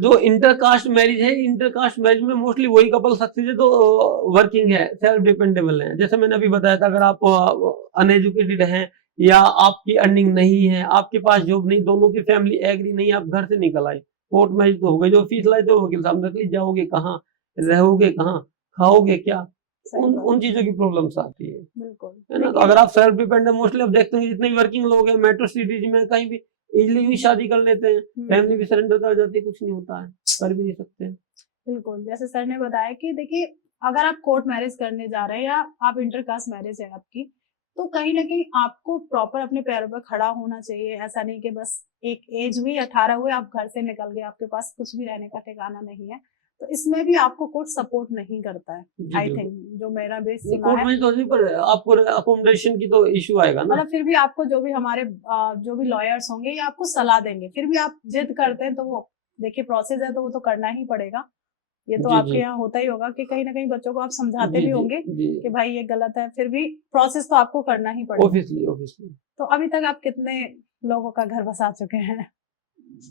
जो इंटरकास्ट मैरिज है, इंटरकास्ट मैरिज में मोस्टली वही कपल सक्सेस है तो वर्किंग है, सेल्फ डिपेंडेबल है। जैसे मैंने अभी बताया था, अगर आप अनएजुकेटेड हैं या आपकी अर्निंग नहीं है, आपके पास जॉब नहीं, दोनों की फैमिली एग्री नहीं, आप घर से निकल आए, कोर्ट मैरिज तो हो गई, जो फीस लाए तो वकील साहब ने कही जाओगे कहाँ, रहोगे कहाँ, खाओगे क्या, उन चीजों की प्रॉब्लम्स आती है, बिल्कुल है ना। तो अगर आप सेल्फ डिपेंडेंट, मोस्टली आप देखते हैं जितने भी वर्किंग लोग हैं मेट्रो सिटीज में कहीं भी इजिली भी शादी कर लेते हैं, फैमिली भी सरेंडर कर जाती है, कुछ नहीं होता है, कर भी नहीं सकते। बिल्कुल, जैसे सर ने बताया कि देखिए अगर आप कोर्ट मैरिज करने जा रहे हैं या आप इंटरकास्ट मैरिज है आपकी, तो कहीं ना कहीं आपको प्रॉपर अपने पैरों पर खड़ा होना चाहिए। ऐसा नहीं कि बस एक एज हुई 18 हुए आप घर से निकल गए, आपके पास कुछ भी रहने का ठिकाना नहीं है, तो इसमें भी आपको कोर्ट सपोर्ट नहीं करता है। आई थिंक जो मेरा भी सुना कोर्ट है, में तो नहीं, पर आपको अकोमोडेशन की तो इशू आएगा ना। मतलब फिर भी आपको जो भी हमारे जो भी लॉयर्स होंगे या आपको सलाह देंगे, फिर भी आप जिद करते हैं तो वो देखिए प्रोसेस है तो वो तो करना ही पड़ेगा। ये तो जी, आपके जी। यहाँ होता ही होगा कि कहीं ना कहीं बच्चों को आप समझाते जी, भी जी, होंगे जी। कि भाई ये गलत है, फिर भी प्रोसेस तो आपको करना ही पड़ेगा। ऑब्वियसली तो अभी तक आप कितने लोगों का घर बसा चुके हैं?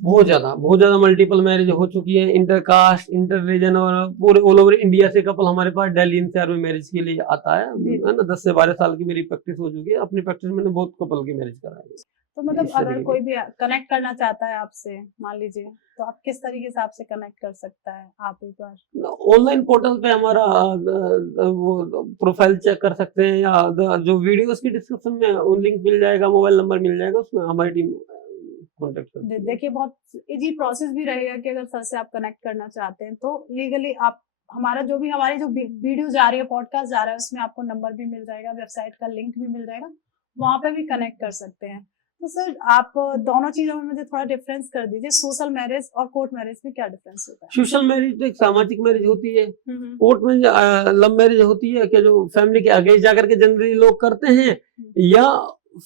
बहुत ज्यादा मल्टीपल मैरिज हो चुकी है, इंटरकास्ट, इंटर रीजन, और पूरे ऑल ओवर इंडिया से कपल हमारे पास दिल्ली एनसीआर में मैरिज के लिए आता है जी। है ना। 10 से 12 साल की मेरी प्रैक्टिस हो चुकी है, अपनी प्रैक्टिस मैंने बहुत कपल की मैरिज कराई है। तो मतलब इस तरीके अगर की। कोई भी कनेक्ट करना चाहता है आपसे, मान लीजिए, तो आप किस तरीके से आपसे कनेक्ट कर सकता है? आप एक बार ऑनलाइन पोर्टल पे हमारा वो प्रोफाइल चेक कर सकते हैं, या जो वीडियोस की डिस्क्रिप्शन में वो लिंक मिल जाएगा, मोबाइल नंबर मिल जाएगा, उसमें हमारी टीम कॉन्टेक्ट करती है। देखिए बहुत इजी प्रोसेस भी रहेगा कि अगर सर से आप कनेक्ट करना चाहते हैं तो लीगली आप हमारा जो भी हमारी जो वीडियो जा रही है, पॉडकास्ट जा रहा है, उसमें आपको नंबर भी मिल जाएगा, वेबसाइट का लिंक भी मिल जाएगा, वहां पे भी कनेक्ट कर सकते हैं। तो सर आप दोनों चीजों में मुझे थोड़ा डिफरेंस कर दीजिए, सोशल मैरिज और कोर्ट मैरिज में क्या डिफरेंस होता है? सोशल मैरिज तो एक सामाजिक मैरिज होती है, कोर्ट में लव मैरिज होती है कि जो फैमिली के अगेंस्ट जाकर के जनरली लोग करते हैं, या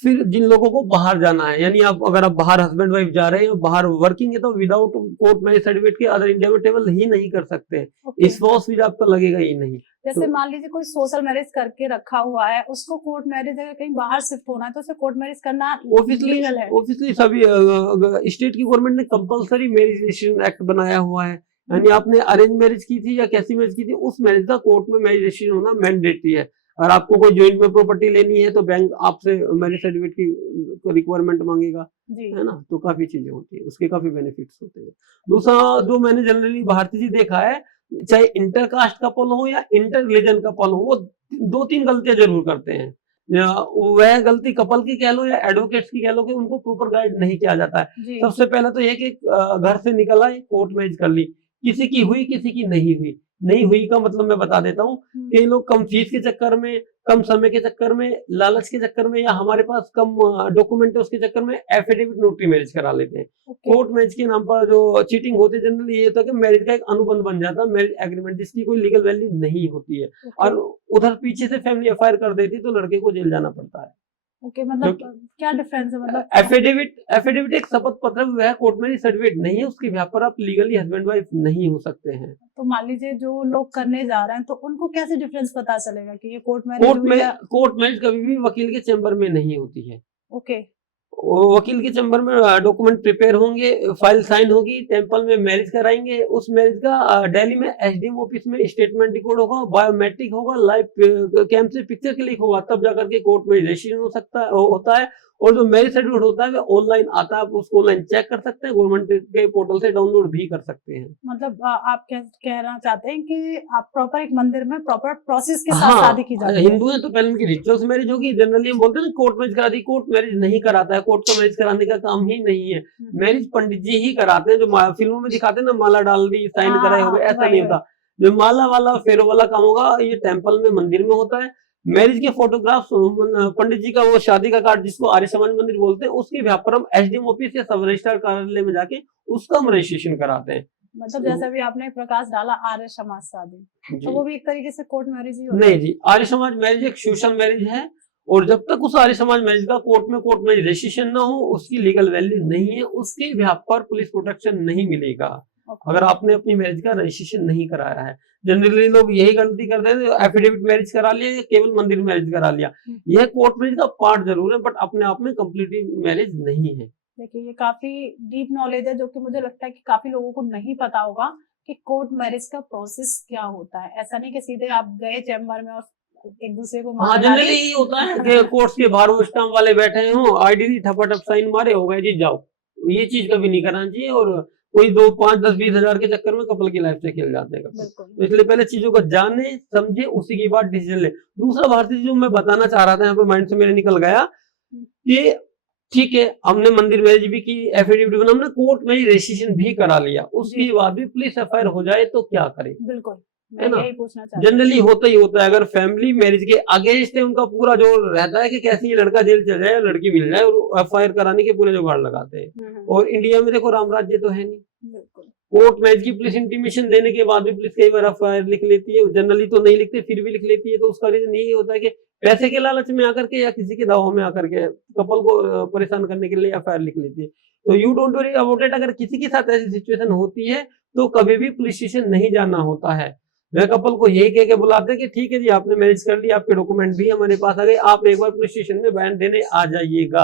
फिर जिन लोगों को बाहर जाना है, यानी आप अगर आप बाहर हस्बैंड वाइफ जा रहे हैं, बाहर वर्किंग है, तो विदाउट कोर्ट मैरिज सर्टिफिकेट के अदर इंडिया में ट्रेवल ही नहीं कर सकते हैं, Okay. स्पाउस वीजा आपका लगेगा ही नहीं। जैसे तो- मान लीजिए कोई सोशल मैरिज करके रखा हुआ है, उसको कोर्ट मैरिज अगर कहीं बाहर शिफ्ट होना है तो उसे कोर्ट मैरिज करना लीगल है? ऑब्वियसली सभी स्टेट की गवर्नमेंट ने कंपलसरी मैरिज रजिस्ट्रेशन एक्ट बनाया हुआ है, यानी आपने अरेंज मैरिज की थी या कैसी मैरिज की थी, उस मैरिज का कोर्ट में मैरिज रजिस्ट्रेशन होना मैंडेटरी है। और आपको कोई जॉइंट में प्रॉपर्टी लेनी है तो बैंक आपसे मैरिज सर्टिफिकेट की रिक्वायरमेंट मांगेगा, जी। है ना। तो काफी चीजें होती है, उसके काफी बेनिफिट्स होते हैं। दूसरा जो मैंने जनरली भारतीय जी देखा है, चाहे इंटरकास्ट कपल हो या इंटर रिलीजन कपल हो, वो 2-3 गलतियां जरूर करते हैं। वह गलती कपल की कह लो या एडवोकेट्स की कह लो कि उनको प्रॉपर गाइड नहीं किया जाता है। जी। सबसे पहले तो ये कि घर से निकल आए, कोर्ट मैरिज कर ली, किसी की हुई किसी की नहीं हुई। नहीं हुई का मतलब मैं बता देता हूँ, कई लोग कम फीस के चक्कर में, कम समय के चक्कर में, लालच के चक्कर में, या हमारे पास कम डॉक्यूमेंट है उसके चक्कर में एफिडेविट नोटरी मैरिज करा लेते हैं। कोर्ट मैरिज के नाम पर जो चीटिंग होती है, जनरली ये होता है कि मैरिज का एक अनुबंध बन जाता है, मैरिज एग्रीमेंट, जिसकी कोई लीगल वैल्यू नहीं होती है, और उधर पीछे से फैमिली एफआईआर कर देती है तो लड़के को जेल जाना पड़ता है। ओके, मतलब क्या डिफरेंस है? मतलब एफिडेविट एक शपथ पत्र, वह कोर्ट मैरिज सर्टिफिकेट नहीं है, उसके बिहाफ पर आप लीगली हस्बैंड वाइफ नहीं हो सकते हैं। तो मान लीजिए जो लोग करने जा रहे हैं तो उनको कैसे डिफरेंस पता चलेगा कि ये कोर्ट मैरिज? कोर्ट मैरिज कभी भी वकील के चैम्बर में नहीं होती है। ओके। वकील के चैम्बर में डॉक्यूमेंट प्रिपेयर होंगे, फाइल साइन होगी, टेम्पल में मैरिज कराएंगे, उस मैरिज का दिल्ली में एसडीएम ऑफिस में स्टेटमेंट रिकॉर्ड होगा, बायोमेट्रिक होगा, लाइव कैम से पिक्चर क्लिक होगा, तब जाकर के कोर्ट में रजिस्ट्रेशन हो सकता है, होता है। और जो मैरिज सर्टिफिकेट होता है वो ऑनलाइन आता है, आप उसको ऑनलाइन चेक कर सकते हैं, गवर्नमेंट के पोर्टल से डाउनलोड भी कर सकते हैं। मतलब आप कहना चाहते हैं कि आप प्रॉपर एक मंदिर में प्रॉपर प्रोसेस के साथ शादी की जाती है? हिंदू है तो पहले उनकी रिचुअल्स मैरिज होगी। जनरली हम बोलते हैं ना कोर्ट मैरिज करा दी, कोर्ट मैरिज नहीं कराता है, कोर्ट का मैरिज कराने का काम ही नहीं है। मैरिज पंडित जी ही कराते हैं, जो फिल्मों में दिखाते हैं ना, माला डाल दी, साइन कराए हो गए, ऐसा नहीं होता। जो माला वाला फेरो वाला काम होगा ये टेम्पल में, मंदिर में होता है। मैरिज के फोटोग्राफ पंडित जी का वो शादी का कार्ड जिसको आर्य समाज मंदिर बोलते हैं, उसके बिहाफ पर हम एसडीएम ऑफिस या सब रजिस्ट्रार कार्यालय में जाके उसका हम रजिस्ट्रेशन कराते हैं। मतलब जैसा भी आपने प्रकाश डाला आर्य समाज शादी, तो वो भी एक तरीके से कोर्ट मैरिज ही होता नहीं जी, आर्य समाज मैरिज एक सोशल मैरिज है, और जब तक उस आर्य समाज मैरिज का कोर्ट में रजिस्ट्रेशन ना हो, उसकी लीगल वैल्यू नहीं है, उसके बिहाफ पर पुलिस प्रोटेक्शन नहीं मिलेगा अगर आपने अपनी मैरिज का रजिस्ट्रेशन नहीं कराया है। जनरली लोग यही गलती करते हैं, एफिडेविट मैरिज करा लिया या केवल मंदिर मैरिज करा लिया। यह कोर्ट मैरिज का पार्ट जरूर है, बट अपने आप में कंप्लीटली मैरिज नहीं है। देखिए ये काफी डीप नॉलेज है जो कि मुझे लगता है कि काफी लोगों को नहीं पता होगा कि कोर्ट मैरिज का प्रोसेस क्या होता है। ऐसा नहीं कि सीधे आप गए चैम्बर में और एक दूसरे को हाँ, माला जनरली डाली। यही होता है कि कोर्ट्स के बाहर वो स्टाम्प वाले बैठे हो, आईडी ठपाठप साइन मारे, हो गए जी जाओ। ये चीज कभी नहीं करना चाहिए, और कोई 2, 5, 10, 20 हजार के चक्कर में कपल की लाइफ से खेल जाते हैं कपल। बिल्कुल। तो इसलिए पहले चीजों को जाने समझे, उसी के बाद डिसीजन ले। दूसरा भारतीय जो मैं बताना चाह रहा था, यहाँ पे माइंड से मेरे निकल गया कि ठीक है, हमने मंदिर मैरिज भी की, एफिडेविट बना, हमने कोर्ट में ही रजिस्ट्रेशन भी करा लिया, उसके बाद भी पुलिस एफआईआर हो जाए तो क्या करें? बिल्कुल, है मैं ना? यही पूछना चाहती हूँ। जनरली होता ही होता है, अगर फैमिली मैरिज के अगेंस्ट है, उनका पूरा जो रहता है कि कैसे ये लड़का जेल चल जाए, लड़की मिल जाए, और एफआईआर कराने के पूरे जुगाड़ लगाते हैं। और इंडिया में देखो राम राज्य तो है नहीं, बिल्कुल। कोर्ट मैरिज की पुलिस इंटीमेशन देने के बाद भी पुलिस कई बार एफआईआर लिख लेती है, जनरली तो नहीं लिखते, फिर भी लिख लेती है। तो उसका रीजन यही होता है कि पैसे के लालच में आकर के या किसी के दबाव में आकर के कपल को परेशान करने के लिए एफआईआर लिख लेती है। तो you don't worry about it, अगर किसी के साथ ऐसी सिचुएशन होती है तो कभी भी पुलिस स्टेशन नहीं जाना होता है। वे कपल को यही कह के बुलाते हैं कि ठीक है जी, आपने मैरिज कर लिया, आपके डॉक्यूमेंट भी हमारे पास आ गए, आप एक बार पुलिस स्टेशन में बयान देने आ जाइएगा।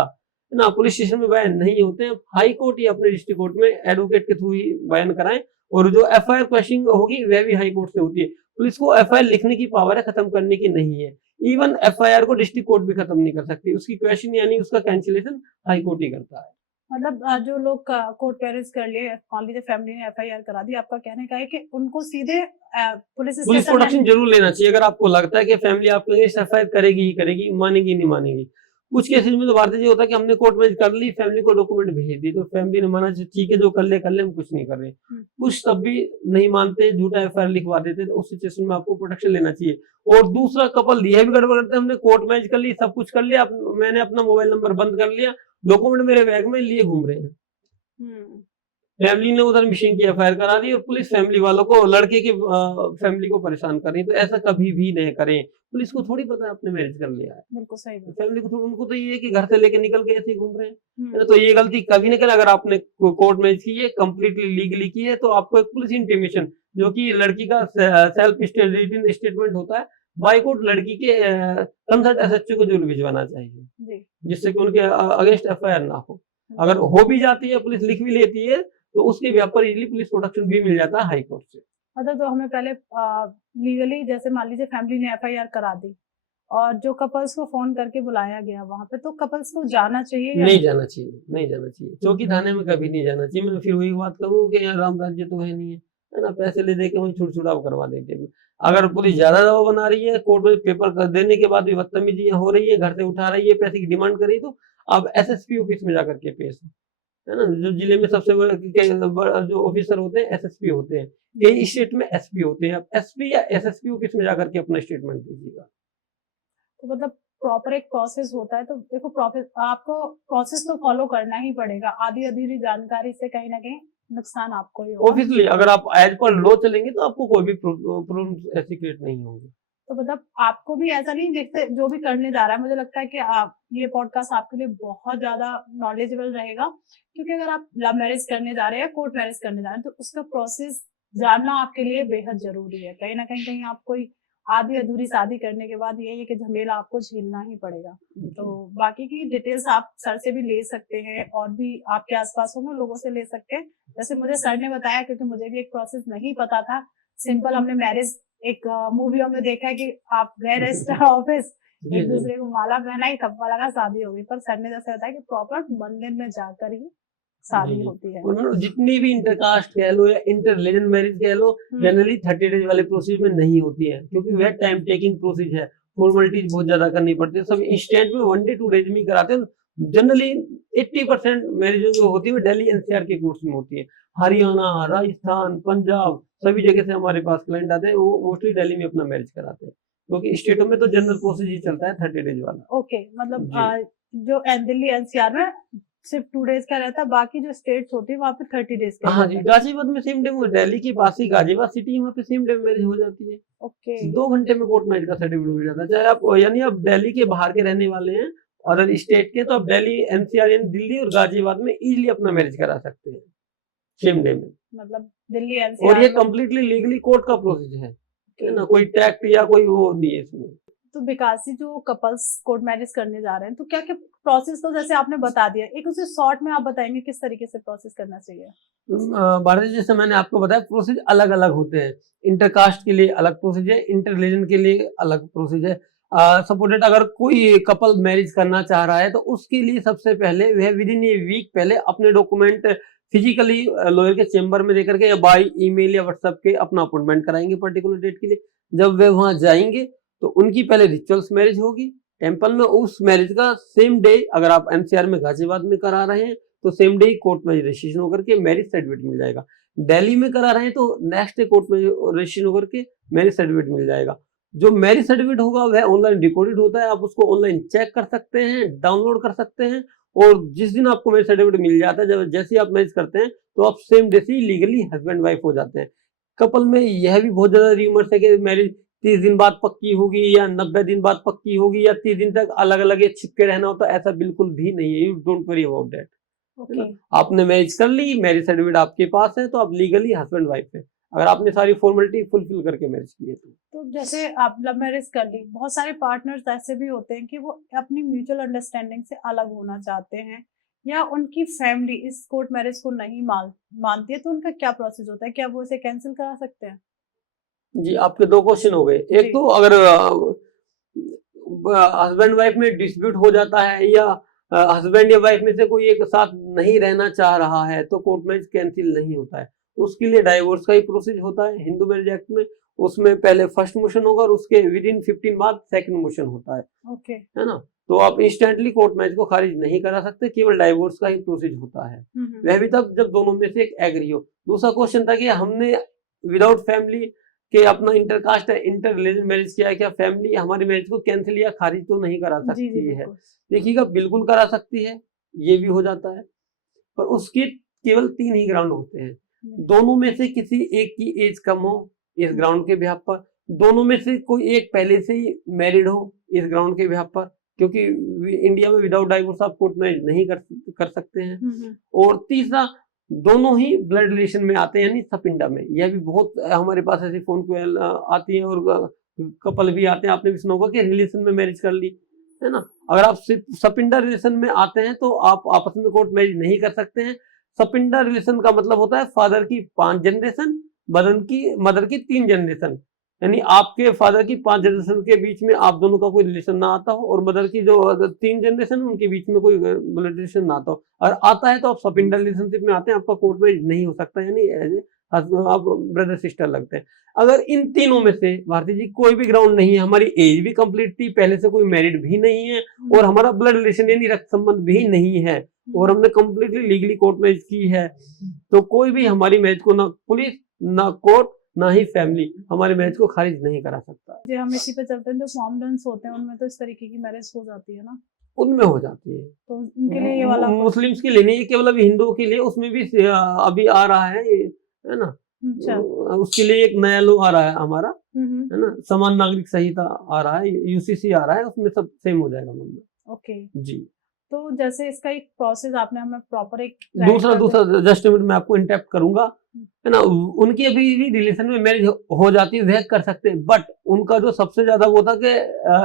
है ना? पुलिस स्टेशन में बयान नहीं होते हैं, हाई कोर्ट या अपने डिस्ट्रिक्ट कोर्ट में एडवोकेट के थ्रू ही बयान कराएं, और जो एफआईआर क्वेश्चनिंग होगी वह भी हाई कोर्ट से होती है। पुलिस को एफआईआर लिखने की पावर है, खत्म करने की नहीं है। इवन एफआईआर को डिस्ट्रिक्ट कोर्ट भी खत्म नहीं कर सकती, उसकी क्वेश्चन यानी उसका कैंसिलेशन हाई कोर्ट ही करता है। मतलब जो लोग कोर्ट मैरिज कर लिए, मान लीजिए फैमिली ने एफआईआर करा दी, आपका कहने का है कि उनको सीधे पुलिस पुलिस स्टेशन प्रोटेक्शन जरूर लेना चाहिए। अगर आपको लगता है कि फैमिली आपके अगेंस्ट एफआईआर करेगी ही करेगी, मानेगी नहीं मानेगी। कुछ केसेस में तो भारतीय होता है कि हमने कोर्ट मैरिज कर ली, फैमिली को डॉक्यूमेंट भेज दी, तो फैमिली ने माना ठीक है, जो कर ले, हम कुछ नहीं कर रहे। कुछ तब भी नहीं मानते, झूठा एफआईआर लिखवा देते, तो उस सिचुएशन में आपको प्रोटेक्शन लेना चाहिए। और दूसरा, कपल यह भी गड़बड़ करते हैं, हमने कोर्ट मैरिज कर ली, सब कुछ कर लिया, मैंने अपना मोबाइल नंबर बंद कर लिया, डॉक्यूमेंट मेरे बैग में लिए घूम रहे हैं। फैमिली ने उधर मिसिंग की एफआईआर करा दी, और पुलिस फैमिली वालों को, लड़के की फैमिली को परेशान कर रही है। तो ऐसा कभी भी नहीं करें। पुलिस को थोड़ी पता है आपने मैरिज कर लिया है, बिल्कुल सही बात। फैमिली को थोड़ा, उनको तो ये है कि घर से लेके निकल के ऐसे ही घूम रहे हैं। तो ये गलती कभी नहीं करें। अगर आपने कोर्ट मैरिज की है, कंप्लीटली लीगली की है, तो आपको एक पुलिस इंटीमेशन, जो कि लड़की का सेल्फ रिटन स्टेटमेंट होता है, बाय कोर्ट लड़की के कंसर्ट एसएचओ को जरूर भिजवाना चाहिए, जिससे कि उनके अगेंस्ट एफआईआर ना हो। अगर हो भी जाती है, पुलिस लिख भी लेती है, तो उसके भी पर इजीली पुलिस प्रोटेक्शन भी मिल जाता है हाई कोर्ट से। मतलब तो हमें पहले लीगली, जैसे मान लीजिए फैमिली ने एफआईआर करा दी और जो कपल्स को फोन करके बुलाया गया वहां पे, तो कपल्स को जाना चाहिए या नहीं जाना चाहिए? नहीं जाना चाहिए, चौकी थाने में कभी नहीं जाना चाहिए। मैं फिर वही बात करूँ कि यार राम राज्य तो है नहीं है ना, पैसे ले दे के वही छुड़छुड़ाव करवा देते हैं। अगर पुलिस ज्यादा दबाव बना रही है, कोर्ट में पेपर कर देने के बाद भी बदतमीजियां हो रही है, घर से उठा रही है, पैसे की डिमांड कर रही है, तो आप एसएसपी ऑफिस में जाकर के पेश हो। है ना? जो जिले में सबसे बड़ा जो ऑफिसर होते हैं एसएसपी होते हैं, कई स्टेट में एसपी होते हैं। आप एसपी या एसएसपी ऑफिस में जाकर के अपना स्टेटमेंट दीजिएगा। तो मतलब प्रॉपर एक प्रोसेस होता है। तो देखो आपको प्रोसेस तो फॉलो करना ही पड़ेगा। आधी अधूरी जानकारी से कहीं ना कहीं नुकसान आपको ही होगा। ऑब्वियसली अगर आप एज पर लॉ चलेंगे तो आपको कोई भी प्रॉब्लम ऐसी क्रिएट नहीं होगी। तो मतलब आपको भी ऐसा नहीं, देखते जो भी करने जा रहा है, मुझे लगता है कि ये पॉडकास्ट आपके लिए बहुत ज्यादा नॉलेजेबल रहेगा, क्योंकि अगर आप लव मैरिज करने जा रहे हैं, कोर्ट मैरिज करने जा रहे हैं, तो उसका प्रोसेस जानना आपके लिए बेहद जरूरी है। कहीं ना कहीं आप कोई आधी अधूरी शादी करने के बाद यही है कि झमेला आपको झेलना ही पड़ेगा। तो बाकी की डिटेल्स आप सर से भी ले सकते हैं, और भी आपके आसपास होंगे लोगों से ले सकते हैं। जैसे मुझे सर ने बताया, क्योंकि मुझे भी एक प्रोसेस नहीं पता था। सिंपल हमने मैरिज एक मूवियों में देखा है कि आप गए रजिस्टर ऑफिस, एक दूसरे को माला पहनाई, थप्पा लगा, शादी हो गई। पर सर ने जैसे बताया कि प्रॉपर मंदिर में जाकर ही शादी होती है। और जितनी भी इंटरकास्ट कह लो या इंटर रिलीजन मैरिज कह लो, जनरली 30 डेज वाले प्रोसेस में नहीं होती है, क्योंकि वह टाइम टेकिंग प्रोसेस है, फॉर्मेलिटीज बहुत ज्यादा करनी पड़ती है। सब इंस्टेंट में 1 day 2 days में कराते हैं। जनरली 80% मैरिज जो होती है दिल्ली एनसीआर के कोर्ट्स में होती है। हरियाणा, राजस्थान, पंजाब सभी जगह से हमारे पास क्लाइंट आते हैं, वो मोस्टली दिल्ली में अपना मैरिज कराते हैं, क्योंकि स्टेटों में तो जनरल प्रोसेस ही चलता है 30 डेज वाला। ओके, मतलब जो दिल्ली एनसीआर में सिर्फ 2 days का रहता है, बाकी जो स्टेट्स होती है वहाँ पे 30 days का। हाँ जी, गाजियाबाद में सेम डे, दिल्ली के पास ही गाजियाबाद सिटी है, वहाँ पे सेम डे मैरिज हो जाती है। ओके, 2 घंटे में कोर्ट मैरिज का सर्टिफिकेट मिल जाता है। चाहे आप यानी आप दिल्ली के बाहर के रहने वाले हैं, अदर स्टेट के, तो आप दिल्ली एनसीआर यानी दिल्ली और गाजियाबाद में इजीली अपना मैरिज करा सकते हैं सेम डे में। मतलब दिल्ली एनसीआर, और ये कम्प्लीटली लीगली कोर्ट का प्रोसेस है ना, कोई टैक्ट या कोई वो नहीं है इसमें। तो विकास जी, जो कपल्स कोर्ट मैरिज करने जा रहे हैं तो क्या क्या प्रोसेस, तो जैसे आपने बता दिया, एक उसे शॉर्ट में आप बताएंगे किस तरीके से प्रोसेस करना चाहिए? भारती जी, जैसे मैंने आपको बताया प्रोसेस अलग अलग होते हैं। इंटरकास्ट के लिए अलग प्रोसेस है, इंटर रिलीजन के लिए अलग प्रोसेस है। सपोर्टेड अगर कोई कपल मैरिज करना चाह रहा है तो उसके लिए सबसे पहले वह विद इन ए वीक पहले अपने डॉक्यूमेंट फिजिकली लॉयर के चेंबर में देकर के या बाय ईमेल या व्हाट्सएप के अपना अपॉइंटमेंट कराएंगे पर्टिकुलर डेट के लिए। जब वे वहां जाएंगे तो उनकी पहले रिचुअल्स मैरिज होगी टेम्पल में। उस मैरिज का सेम डे, अगर आप एनसीआर में गाजियाबाद में करा रहे हैं तो सेम डे कोर्ट में रजिस्ट्रेशन होकर के मैरिज सर्टिफिकेट मिल जाएगा। दिल्ली में करा रहे हैं तो नेक्स्ट डे कोर्ट में रजिस्ट्रेशन होकर के मैरिज सर्टिफिकेट मिल जाएगा। जो मैरिज सर्टिफिकेट होगा वह ऑनलाइन रिकॉर्डेड होता है, आप उसको ऑनलाइन चेक कर सकते हैं, डाउनलोड कर सकते हैं। और जिस दिन आपको मैरिज सर्टिफिकेट मिल जाता है, जब जैसे आप मैरिज करते हैं तो आप सेम डे से लीगली हस्बैंड वाइफ हो जाते हैं। कपल में यह भी बहुत ज्यादा रूमर्स है कि मैरिज 30 दिन बाद पक्की होगी या 90 दिन बाद पक्की होगी या 30 दिन तक अलग अलग छिपके रहना होता है। ऐसा बिल्कुल भी नहीं है, you don't worry about that. आपने मैरिज कर ली, मैरिज सर्टिफिकेट आपके पास है तो आप लीगली हस्बैंड वाइफ है, अगर आपने सारी फॉर्मेलिटी फुलफिल करके मैरिज की है तो जैसे आप लव मैरिज कर ली, बहुत सारे पार्टनर्स ऐसे भी होते हैं कि वो अपनी म्यूचुअल अंडरस्टैंडिंग से अलग होना चाहते हैं या उनकी फैमिली इस कोर्ट मैरिज को नहीं मानती है, तो उनका क्या प्रोसेस होता है? क्या वो इसे कैंसिल करा सकते हैं? जी, आपके दो क्वेश्चन हो गए। एक तो अगर हस्बैंड वाइफ में डिस्प्यूट हो जाता है या हस्बैंड या वाइफ में से कोई एक साथ नहीं रहना चाह रहा है तो कोर्ट मैरिज कैंसिल नहीं होता है। उसके लिए डाइवोर्स का ही प्रोसेस होता है हिंदू मैरिज एक्ट में। उसमें पहले फर्स्ट मोशन होगा और उसके विद इन 15 बाद सेकंड मोशन होता है। ओके, है ना? तो आप इंस्टेंटली कोर्ट मैरिज को खारिज नहीं करा सकते, केवल डाइवोर्स का ही प्रोसेस होता है। वह भी तब जब दोनों में से एक एग्री हो। दूसरा क्वेश्चन था कि हमने विदाउट फैमिली के अपना इंटरकास्ट इंटर रिलीजन मैरिज किया है, क्या फैमिली हमारी मैरिज को कैंसिल या खारिज तो नहीं करा सकती है? देखिएगा, बिल्कुल करा सकती है, ये भी हो जाता है, पर उसके केवल 3 ही ग्राउंड होते हैं। दोनों में से किसी एक की एज कम हो इस ग्राउंड के बिहाफ पर, दोनों में से कोई एक पहले से ही मैरिड हो इस ग्राउंड के बिहाफ पर, क्योंकि इंडिया में विदाउट डाइवोर्स आप कोर्ट मैरिज नहीं कर सकते हैं। और तीसरा, दोनों ही ब्लड रिलेशन में आते हैं, यानी सपिंडा में। यह भी बहुत हमारे पास ऐसी फोन कॉल आती है और कपल भी आते हैं, आपने भी सुना होगा कि रिलेशन में मैरिज कर ली, है ना? अगर आप सपिंडा रिलेशन में आते हैं तो आप आपस में कोर्ट मैरिज नहीं कर सकते हैं। सपिंडा रिलेशन का मतलब होता है फादर की 5 जनरेशन, मदर की 3 जनरेशन, यानी आपके फादर की 5 जनरेशन के बीच में आप दोनों का कोई रिलेशन ना आता हो और मदर की जो 3 जनरेशन उनके बीच में कोई ब्लड रिलेशन ना आता हो। और आता है तो आप सपिंडा रिलेशनशिप में आते हैं, आपका कोर्ट मैरिज नहीं हो सकता, यानी एज आप ब्रदर सिस्टर लगते हैं। अगर इन तीनों में से भारती जी कोई भी ग्राउंड नहीं है, हमारी एज भी कंप्लीट थी, पहले से कोई मैरिड भी नहीं है और हमारा ब्लड रिलेशन यानी रक्त संबंध भी नहीं है और हमने कंप्लीटली लीगली कोर्ट मैरिज की है, तो कोई भी हमारी मैरिज को ना पुलिस ना कोर्ट ना ही फैमिली हमारे मैरिज को खारिज नहीं करा सकता। जी, हम इसी पे चलते हैं। जो फॉर्म डन्स होते हैं उनमें तो इस तरीके की मैरिज हो जाती है ना? उनमें हो जाती है, तो उनके लिए ये वाला मुस्लिम्स के लिए नहीं, केवल अभी हिंदुओं के लिए। उसमें भी अभी आ रहा है ना? अच्छा, उसके लिए एक नया लॉ आ रहा है हमारा, है ना? समान नागरिक संहिता आ रहा है, यूसीसी आ रहा है, उसमें सब सेम हो जाएगा मामला। ओके जी। तो जैसे इसका एक प्रोसेस आपने हमें प्रॉपर एक दूसरा जस्ट मिनट मैं आपको इंटरप्ट करूंगा, है ना? उनकी अभी रिलेशन में मैरिज हो जाती है, वह कर सकते हैं, बट उनका जो सबसे ज्यादा वो था कि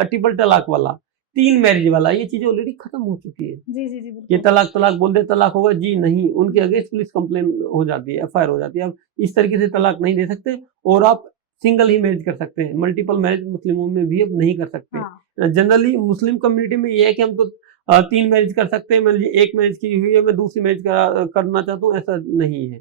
ट्रिपल तलाक वाला, 3 मैरिज वाला, ये चीजें ऑलरेडी खत्म हो चुकी है। जी जी जी, ये तलाक बोल दे तलाक होगा, जी नहीं, उनके अगेंस्ट पुलिस कंप्लेन हो जाती है, एफआईआर हो जाती है। अब इस तरीके से तलाक नहीं दे सकते और आप सिंगल ही मैरिज कर सकते हैं। मल्टीपल मैरिज मुस्लिमों में भी अब नहीं कर सकते। जनरली मुस्लिम कम्युनिटी में ये है कि हम तो 3 मैरिज कर सकते हैं, मान लीजिए एक मैरिज की हुई है, मैं दूसरी मैरिज करना चाहता हूँ, ऐसा नहीं है।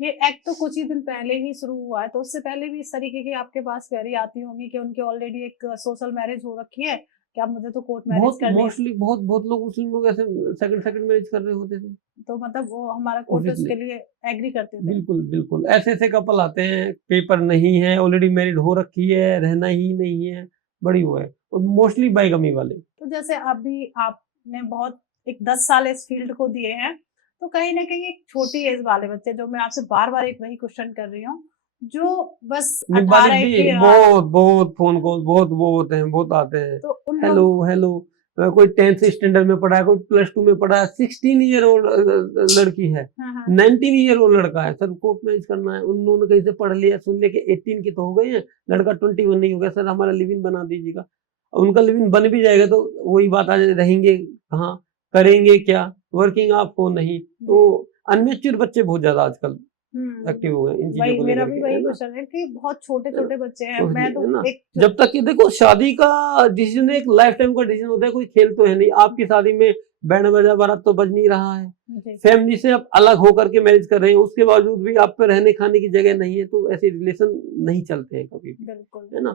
ये एक्ट तो कुछ ही दिन पहले ही शुरू हुआ है, तो उससे पहले भी इस तरीके की आपके पास क्वेरी आती होंगी कि उनकी ऑलरेडी एक सोशल मैरिज हो रखी है, क्या मुझे तो कोर्ट मैरिज करनी है? मोस्टली बहुत लोग मुस्लिम लोग ऐसे सेकंड मैरिज कर रहे होते थे, तो मतलब वो हमारा कोर्ट उसके लिए एग्री करते थे। बिल्कुल ऐसे कपल आते हैं, पेपर नहीं है, ऑलरेडी मैरिड हो रखी है, रहना ही नहीं है, बड़ी वो है, और मोस्टली बाइगमी वाले। तो जैसे अभी आपने बहुत एक 10 साल इस फील्ड को दिए हैं, तो कहीं ना कहीं एक छोटी एज वाले बच्चे, जो मैं आपसे बार एक वही क्वेश्चन कर रही हूँ, जो बस 18 बहुत फोन कॉल बहुत होते हैं, बहुत आते हैं, तो हेलो कोई 10th स्टैंडर्ड में पढ़ा है, कोई +2 में पढ़ा है, 16 ईयर ओल्ड लड़की है, 19 ईयर ओल्ड लड़का है, सर कोर्ट मैरिज करना है, उन्होंने कहीं से पढ़ लिया, सुन लिया कि 18 के तो हो गए हैं, लड़का 21 नहीं हो गया, सर हमारा लिव इन बना दीजिएगा। उनका लिविंग बन भी जाएगा तो वही बात आ जाए, रहेंगे कहाँ, करेंगे क्या, वर्किंग आप हो नहीं, तो अनमेच्योर बच्चे बहुत ज्यादा आजकल एक्टिव हो गए इन चीजों वही को मेरा लेकर भी के, वही है ना। क्वेश्चन है कि बहुत छोटे छोटे बच्चे हैं। तो मैं है तो ना, एक जब तक कि देखो शादी का डिसीजन एक लाइफ टाइम का डिसीजन होता है, कोई खेल तो है नहीं। आपकी शादी में बैंड बजा बारात तो बज नहीं रहा है, जी, फैमिली से आप अलग होकर के मैरिज कर रहे हैं, उसके बावजूद भी आप पे रहने खाने की जगह नहीं है, तो ऐसे रिलेशन नहीं चलते हैं कभी भी, बिल्कुल है ना।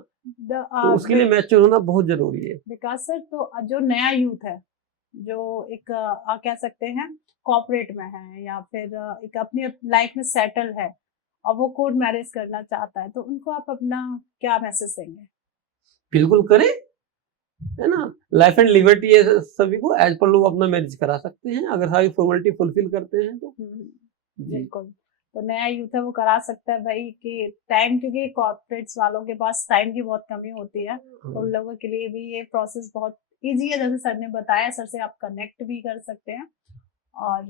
तो उसके लिए मैच्योर होना बहुत जरूरी है। विकास सर, तो जो नया यूथ है, जो एक कह सकते हैं कॉर्पोरेट में है या फिर एक अपनी लाइफ में सेटल है और वो कोर्ट मैरिज करना चाहता है, तो उनको आप अपना क्या मैसेज देंगे? बिल्कुल करें, है ना। लाइफ एंड लिबर्टी है सभी को, एज पर लोग अपना मैरिज करा सकते हैं अगर सारी फॉर्मेलिटी फुलफिल करते हैं तो। जी। बिल्कुल। तो नया यूथ है वो करा सकता है भाई कि टाइम, क्योंकि कॉर्पोरेट्स वालों के पास टाइम की बहुत कमी होती है, तो उन लोगों के लिए भी ये प्रोसेस बहुत इजी है। जैसे सर ने बताया, सर से आप कनेक्ट भी कर सकते हैं। और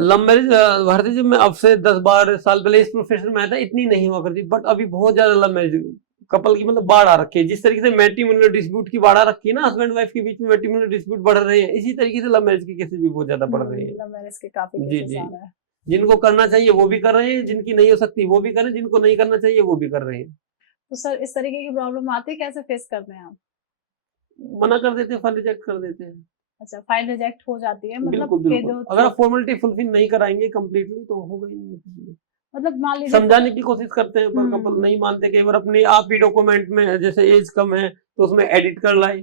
लव मैरिज भारतीय, जब मैं अब से 10-12 साल पहले इस प्रोफेशन में आया था, इतनी नहीं हुआ करती, बट अभी बहुत ज्यादा लव मैरिज कपल की मतलब बाढ़ आ रखी है। जिस तरीके से मैट्रिमोनियल डिस्प्यूट की बाढ़ आ रखी है ना, हस्बैंड वाइफ के बीच में मैट्रिमोनियल डिस्प्यूट बढ़ रहे हैं, इसी तरीके से लव मैरिज के केसेस भी बहुत ज्यादा बढ़ रहे हैं। लव मैरिज के काफी जी केसेस जी, आ रहा है। जिनको करना चाहिए वो भी कर रहे हैं, जिनकी नहीं हो सकती वो भी कर रहे हैं, जिनको नहीं करना चाहिए वो भी कर रहे हैं। तो सर, इस तरीके की प्रॉब्लम आती है, कैसे फेस करते हैं आप? मना कर देते हैं, फल रिजेक्ट कर देते हैं। अच्छा, फाइल रिजेक्ट हो जाती है, मतलब बिल्कुल कि बिल्कुल, जो अगर आप फॉर्मेलिटी फुलफिल नहीं कराएंगे कंप्लीटली तो होगा ही नहीं। मतलब मान लीजिए समझाने की कोशिश करते हैं पर कपल नहीं मानते। कई बार अपने आप ही डॉक्यूमेंट में जैसे एज कम है तो उसमें एडिट कर लाए,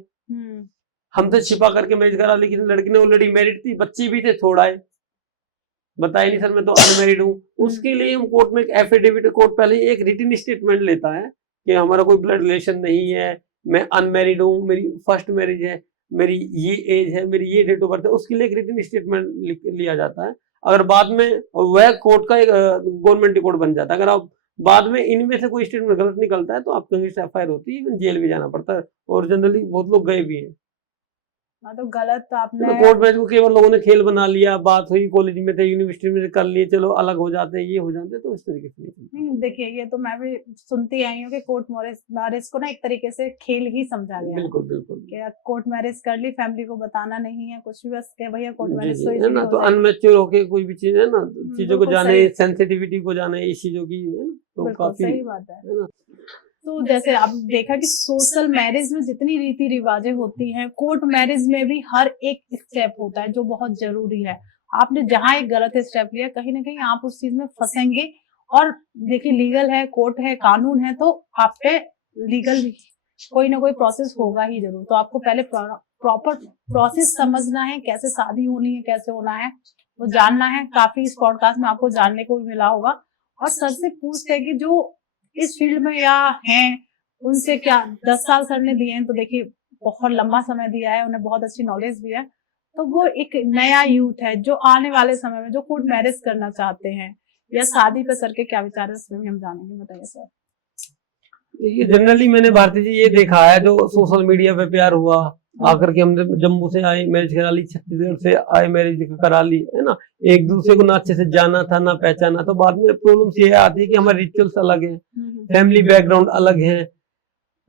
हमसे छिपा करके मैरिज करा, लेकिन लड़की ने ऑलरेडी मैरिड थी, बच्चे भी थे, छोड़ाए, बताया नहीं सर मैं तो अनमैरिड हूँ। उसके लिए हम कोर्ट में एक एफिडेविट, कोर्ट पहले एक रिटन स्टेटमेंट लेता है कि हमारा कोई ब्लड रिलेशन नहीं है, मैं अनमैरिड हूँ, मेरी फर्स्ट मैरिज है, मेरी ये एज है, मेरी ये डेट ऑफ बर्थ है, उसके लिए एक रिटन स्टेटमेंट लिया जाता है। अगर बाद में वह कोर्ट का एक गवर्नमेंट रिकॉर्ड बन जाता है, अगर आप बाद में इनमें से कोई स्टेटमेंट गलत निकलता है तो आपको एफआईआर होती है, जेल भी जाना पड़ता है, और जनरली बहुत लोग गए भी हैं। हाँ, तो गलत आपने कोर्ट मैरिज को केवल लोगों ने खेल बना लिया, बात हुई, कॉलेज में थे, यूनिवर्सिटी में कर लिए, चलो अलग हो जाते हैं, ये हो जाते हैं, तो इस तरीके से नहीं। देखिए, ये तो मैं भी सुनती आई हूँ कि कोर्ट मैरिज को ना एक तरीके से खेल ही समझा गया। बिल्कुल बिल्कुल, कि कोर्ट मैरिज कर ली, फैमिली को बताना नहीं है कुछ भी, बस के भैया कोर्ट जी मैरिज जी, तो है इजीली ना। हो तो जाएगी। अनमेच्योर होके कोई भी चीज है ना, चीजों को बिल्कुल जाने, सही। सेंसिटिविटी को जाने, इस चीजों की, है ना, तो बिल्कुल काफी, सही बात है। है ना। तो जैसे आप देखा कि सोशल मैरिज में जितनी रीति रिवाजें होती हैं, कोर्ट मैरिज में भी हर एक स्टेप होता है जो बहुत जरूरी है। आपने जहां एक गलत स्टेप लिया, कहीं ना कहीं आप उस चीज में फंसेंगे। और देखिए, लीगल है, कोर्ट है, कानून है, तो आप पे लीगल कोई ना कोई प्रोसेस होगा ही जरूर। तो आपको पहले प्रॉपर प्रोसेस समझना है, कैसे शादी होनी है, कैसे होना है, वो जानना है। काफी इस पॉडकास्ट में आपको जानने को भी मिला होगा। और सर से पूछते हैं कि जो इस फील्ड में या हैं, उनसे क्या 10 साल सर ने दिए हैं, तो देखिए बहुत लंबा समय दिया है, उन्हें बहुत अच्छी नॉलेज भी है। तो वो एक नया यूथ है जो आने वाले समय में जो कोर्ट मैरिज करना चाहते हैं या शादी पे सर के क्या विचार है, उसमें भी हम जानेंगे। बताइए सर। देखिए, जनरली मैंने भारती जी ये देखा है, जो सोशल मीडिया पे प्यार हुआ, आकर के हमने जम्मू से आए मैरिज करा ली, छत्तीसगढ़ से आए मैरिज करा ली, है ना, एक दूसरे को ना अच्छे से जाना था ना पहचाना, तो बाद में प्रॉब्लम्स ये आती है कि हमारे रिचुअल्स अलग है, फैमिली बैकग्राउंड अलग है,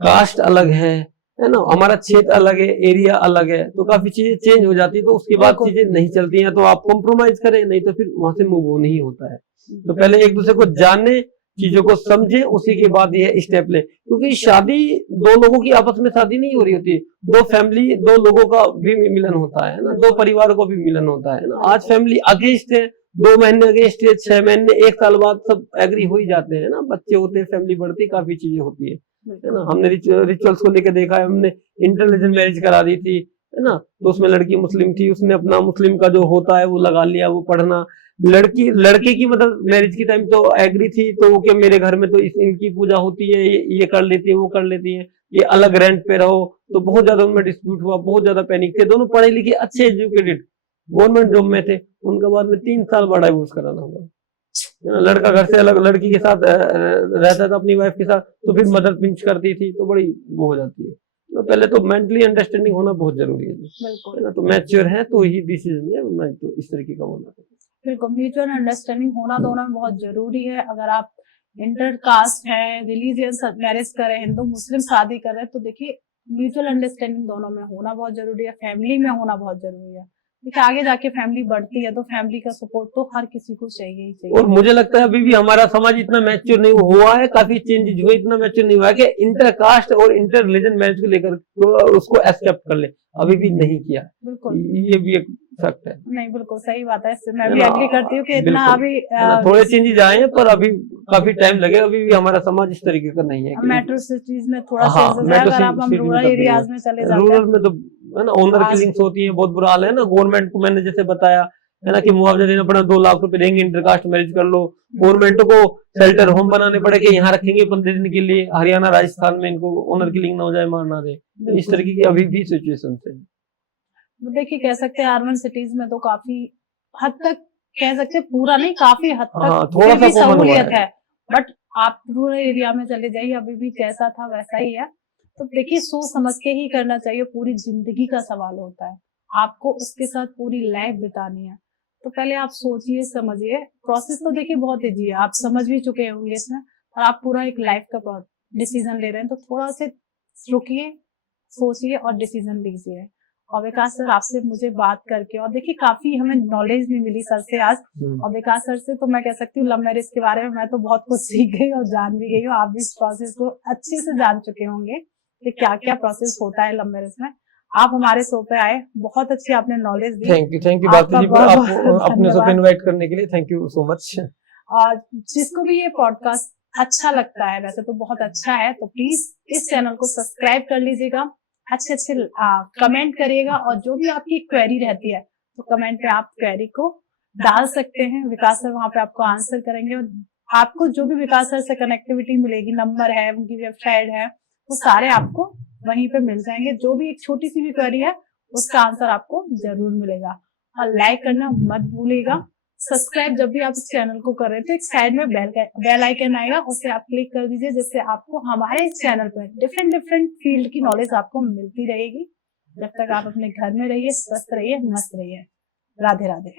कास्ट अलग है ना, हमारा क्षेत्र अलग है, एरिया अलग है, तो काफी चीजें चेंज हो जाती है, तो उसके बाद चीजें नहीं चलती हैं, तो आप कॉम्प्रोमाइज करें, नहीं तो फिर वहां से मूव ऑन नहीं होता है। तो पहले एक दूसरे को जाने, चीजों को समझे, उसी के बाद ये स्टेप ले, क्योंकि शादी दो लोगों की आपस में शादी नहीं हो रही होती, दो फैमिली, दो लोगों का भी मिलन होता है ना, दो परिवार को भी मिलन होता है ना। आज फैमिली अगेंस्ट है, 2 महीने अगेंस्ट है, 6 महीने, 1 साल बाद सब एग्री हो ही जाते हैं ना, बच्चे होते हैं, फैमिली बढ़ती, काफी चीजें होती है ना। हमने रिचुअल्स को लेकर देखा है, हमने इंटररिलीजन मैरिज करा दी थी, है ना, तो उसमें लड़की मुस्लिम थी, उसने अपना मुस्लिम का जो होता है वो लगा लिया, वो पढ़ना, लड़के की मतलब मैरिज की टाइम तो एग्री थी, तो क्या मेरे घर में तो इनकी पूजा होती है, ये कर लेती है, वो कर लेती है, ये अलग रेंट पे रहो, तो बहुत ज्यादा उनमें डिस्प्यूट हुआ, बहुत ज्यादा पैनिक थे, दोनों पढ़े लिखे अच्छे एजुकेटेड गवर्नमेंट जॉब में थे, उनके बाद में 3 साल बाद डाइवोर्स कराना हुआ। लड़का घर से अलग लड़की के साथ रहता था, अपनी वाइफ के साथ, तो फिर मदर पिंच करती थी, तो बड़ी वो हो जाती है। तो पहले तो मेंटली अंडरस्टैंडिंग होना बहुत जरूरी है ना, तो मैच्योर है तो ही डिसीजन है, मैं तो इस तरीके का होना। बिल्कुल, म्यूचुअल अंडरस्टैंडिंग होना दोनों में बहुत जरूरी है। अगर आप इंटर कास्ट है, रिलीजियस मैरिज कर रहे हैं, हिंदू मुस्लिम शादी कर रहे हैं, तो देखिए म्यूचुअल अंडरस्टैंडिंग दोनों में होना बहुत जरूरी है, फैमिली में होना बहुत जरूरी है। देखिए आगे जाके फैमिली बढ़ती है तो फैमिली का सपोर्ट तो हर किसी को चाहिए ही चाहिए। और मुझे लगता है अभी भी हमारा समाज इतना मैच्योर नहीं हुआ है, काफी चेंजेस हुए, इतना मैच्योर नहीं हुआ है कि इंटर कास्ट और इंटर रिलीजन मैरिज को लेकर उसको एक्सेप्ट कर ले, अभी भी नहीं किया। बिल्कुल, ये भी एक फैक्ट है। नहीं बिल्कुल सही बात है, इससे मैं भी एग्री करती हूँ कि इतना अभी थोड़े चेंजेस आए हैं पर अभी काफी टाइम लगेगा, अभी भी हमारा समाज इस तरीके का नहीं है। मेट्रो सिटीज में थोड़ा हाँ, चेंजेस है, अगर आप हम रूरल एरियाज में चले जाते हैं, रूरल में तो है ना ऑनर किलिंग्स होती है, बहुत बुरा हाल है ना। गवर्नमेंट को मैंने जैसे बताया है ना कि मुआवजा देना पड़ा, 2 लाख रुपए देंगे इंटरकास्ट मैरिज कर लो। गवर्नमेंट को शेल्टर होम बनाने पड़े कि यहाँ रखेंगे 15 दिन के लिए, हरियाणा राजस्थान में इनको ऑनर किलिंग ना हो जाए, मार ना दे। तो इस तरीके की अभी भी सिचुएशन है। देखिए कह सकते हैं अर्बन सिटीज में तो काफी हद तक, कह सकते हैं पूरा नहीं, काफी हद तक हाँ, थोड़ा सा सहूलियत है, बट आप रूरल एरिया में चले जाइए अभी भी जैसा था वैसा ही है। तो देखिए सोच समझ के ही करना चाहिए, पूरी जिंदगी का सवाल होता है, आपको उसके साथ पूरी लाइफ बितानी है, तो पहले आप सोचिए समझिए। प्रोसेस तो देखिए बहुत ईजी है, आप समझ भी चुके होंगे इसमें, और आप पूरा एक लाइफ का डिसीजन ले रहे हैं, तो थोड़ा से रुकिए, सोचिए और डिसीजन लीजिए। और विकास सर आपसे मुझे बात करके, और देखिए काफी हमें नॉलेज भी मिली सर से आज, और विकास सर से तो मैं कह सकती हूँ लव मैरिज के बारे में मैं तो बहुत कुछ सीख गई और जान भी गई हूँ। आप भी इस प्रोसेस को अच्छे से जान चुके होंगे कि क्या क्या प्रोसेस होता है लव मैरिज में। आप हमारे शो पे आए, बहुत अच्छी आपने नॉलेज दी। थैंक यू भारती जी, आप अपने शो पे इनवाइट करने के लिए थैंक यू सो मच। और जिसको भी ये पॉडकास्ट अच्छा लगता है, वैसे तो बहुत अच्छा है, तो प्लीज इस चैनल को सब्सक्राइब कर लीजिएगा, अच्छे अच्छे कमेंट करिएगा, और जो भी आपकी क्वेरी रहती है तो कमेंट पे आप क्वेरी को डाल सकते हैं, विकास सर वहां पे आपको आंसर करेंगे। और आपको जो भी विकास सर से कनेक्टिविटी मिलेगी, नंबर है, उनकी वेबसाइट है, वो सारे आपको वहीं पे मिल जाएंगे। जो भी एक छोटी सी भी क्वेरी है उसका आंसर आपको जरूर मिलेगा। और लाइक करना मत भूलिएगा, सब्सक्राइब जब भी आप इस चैनल को कर रहे हैं तो एक साइड में बेल आइकन आएगा, उसे आप क्लिक कर दीजिए, जिससे आपको हमारे इस चैनल पर डिफरेंट फील्ड की नॉलेज आपको मिलती रहेगी। जब तक आप अपने घर में रहिए, स्वस्थ रहिए, मस्त रहिए। राधे राधे।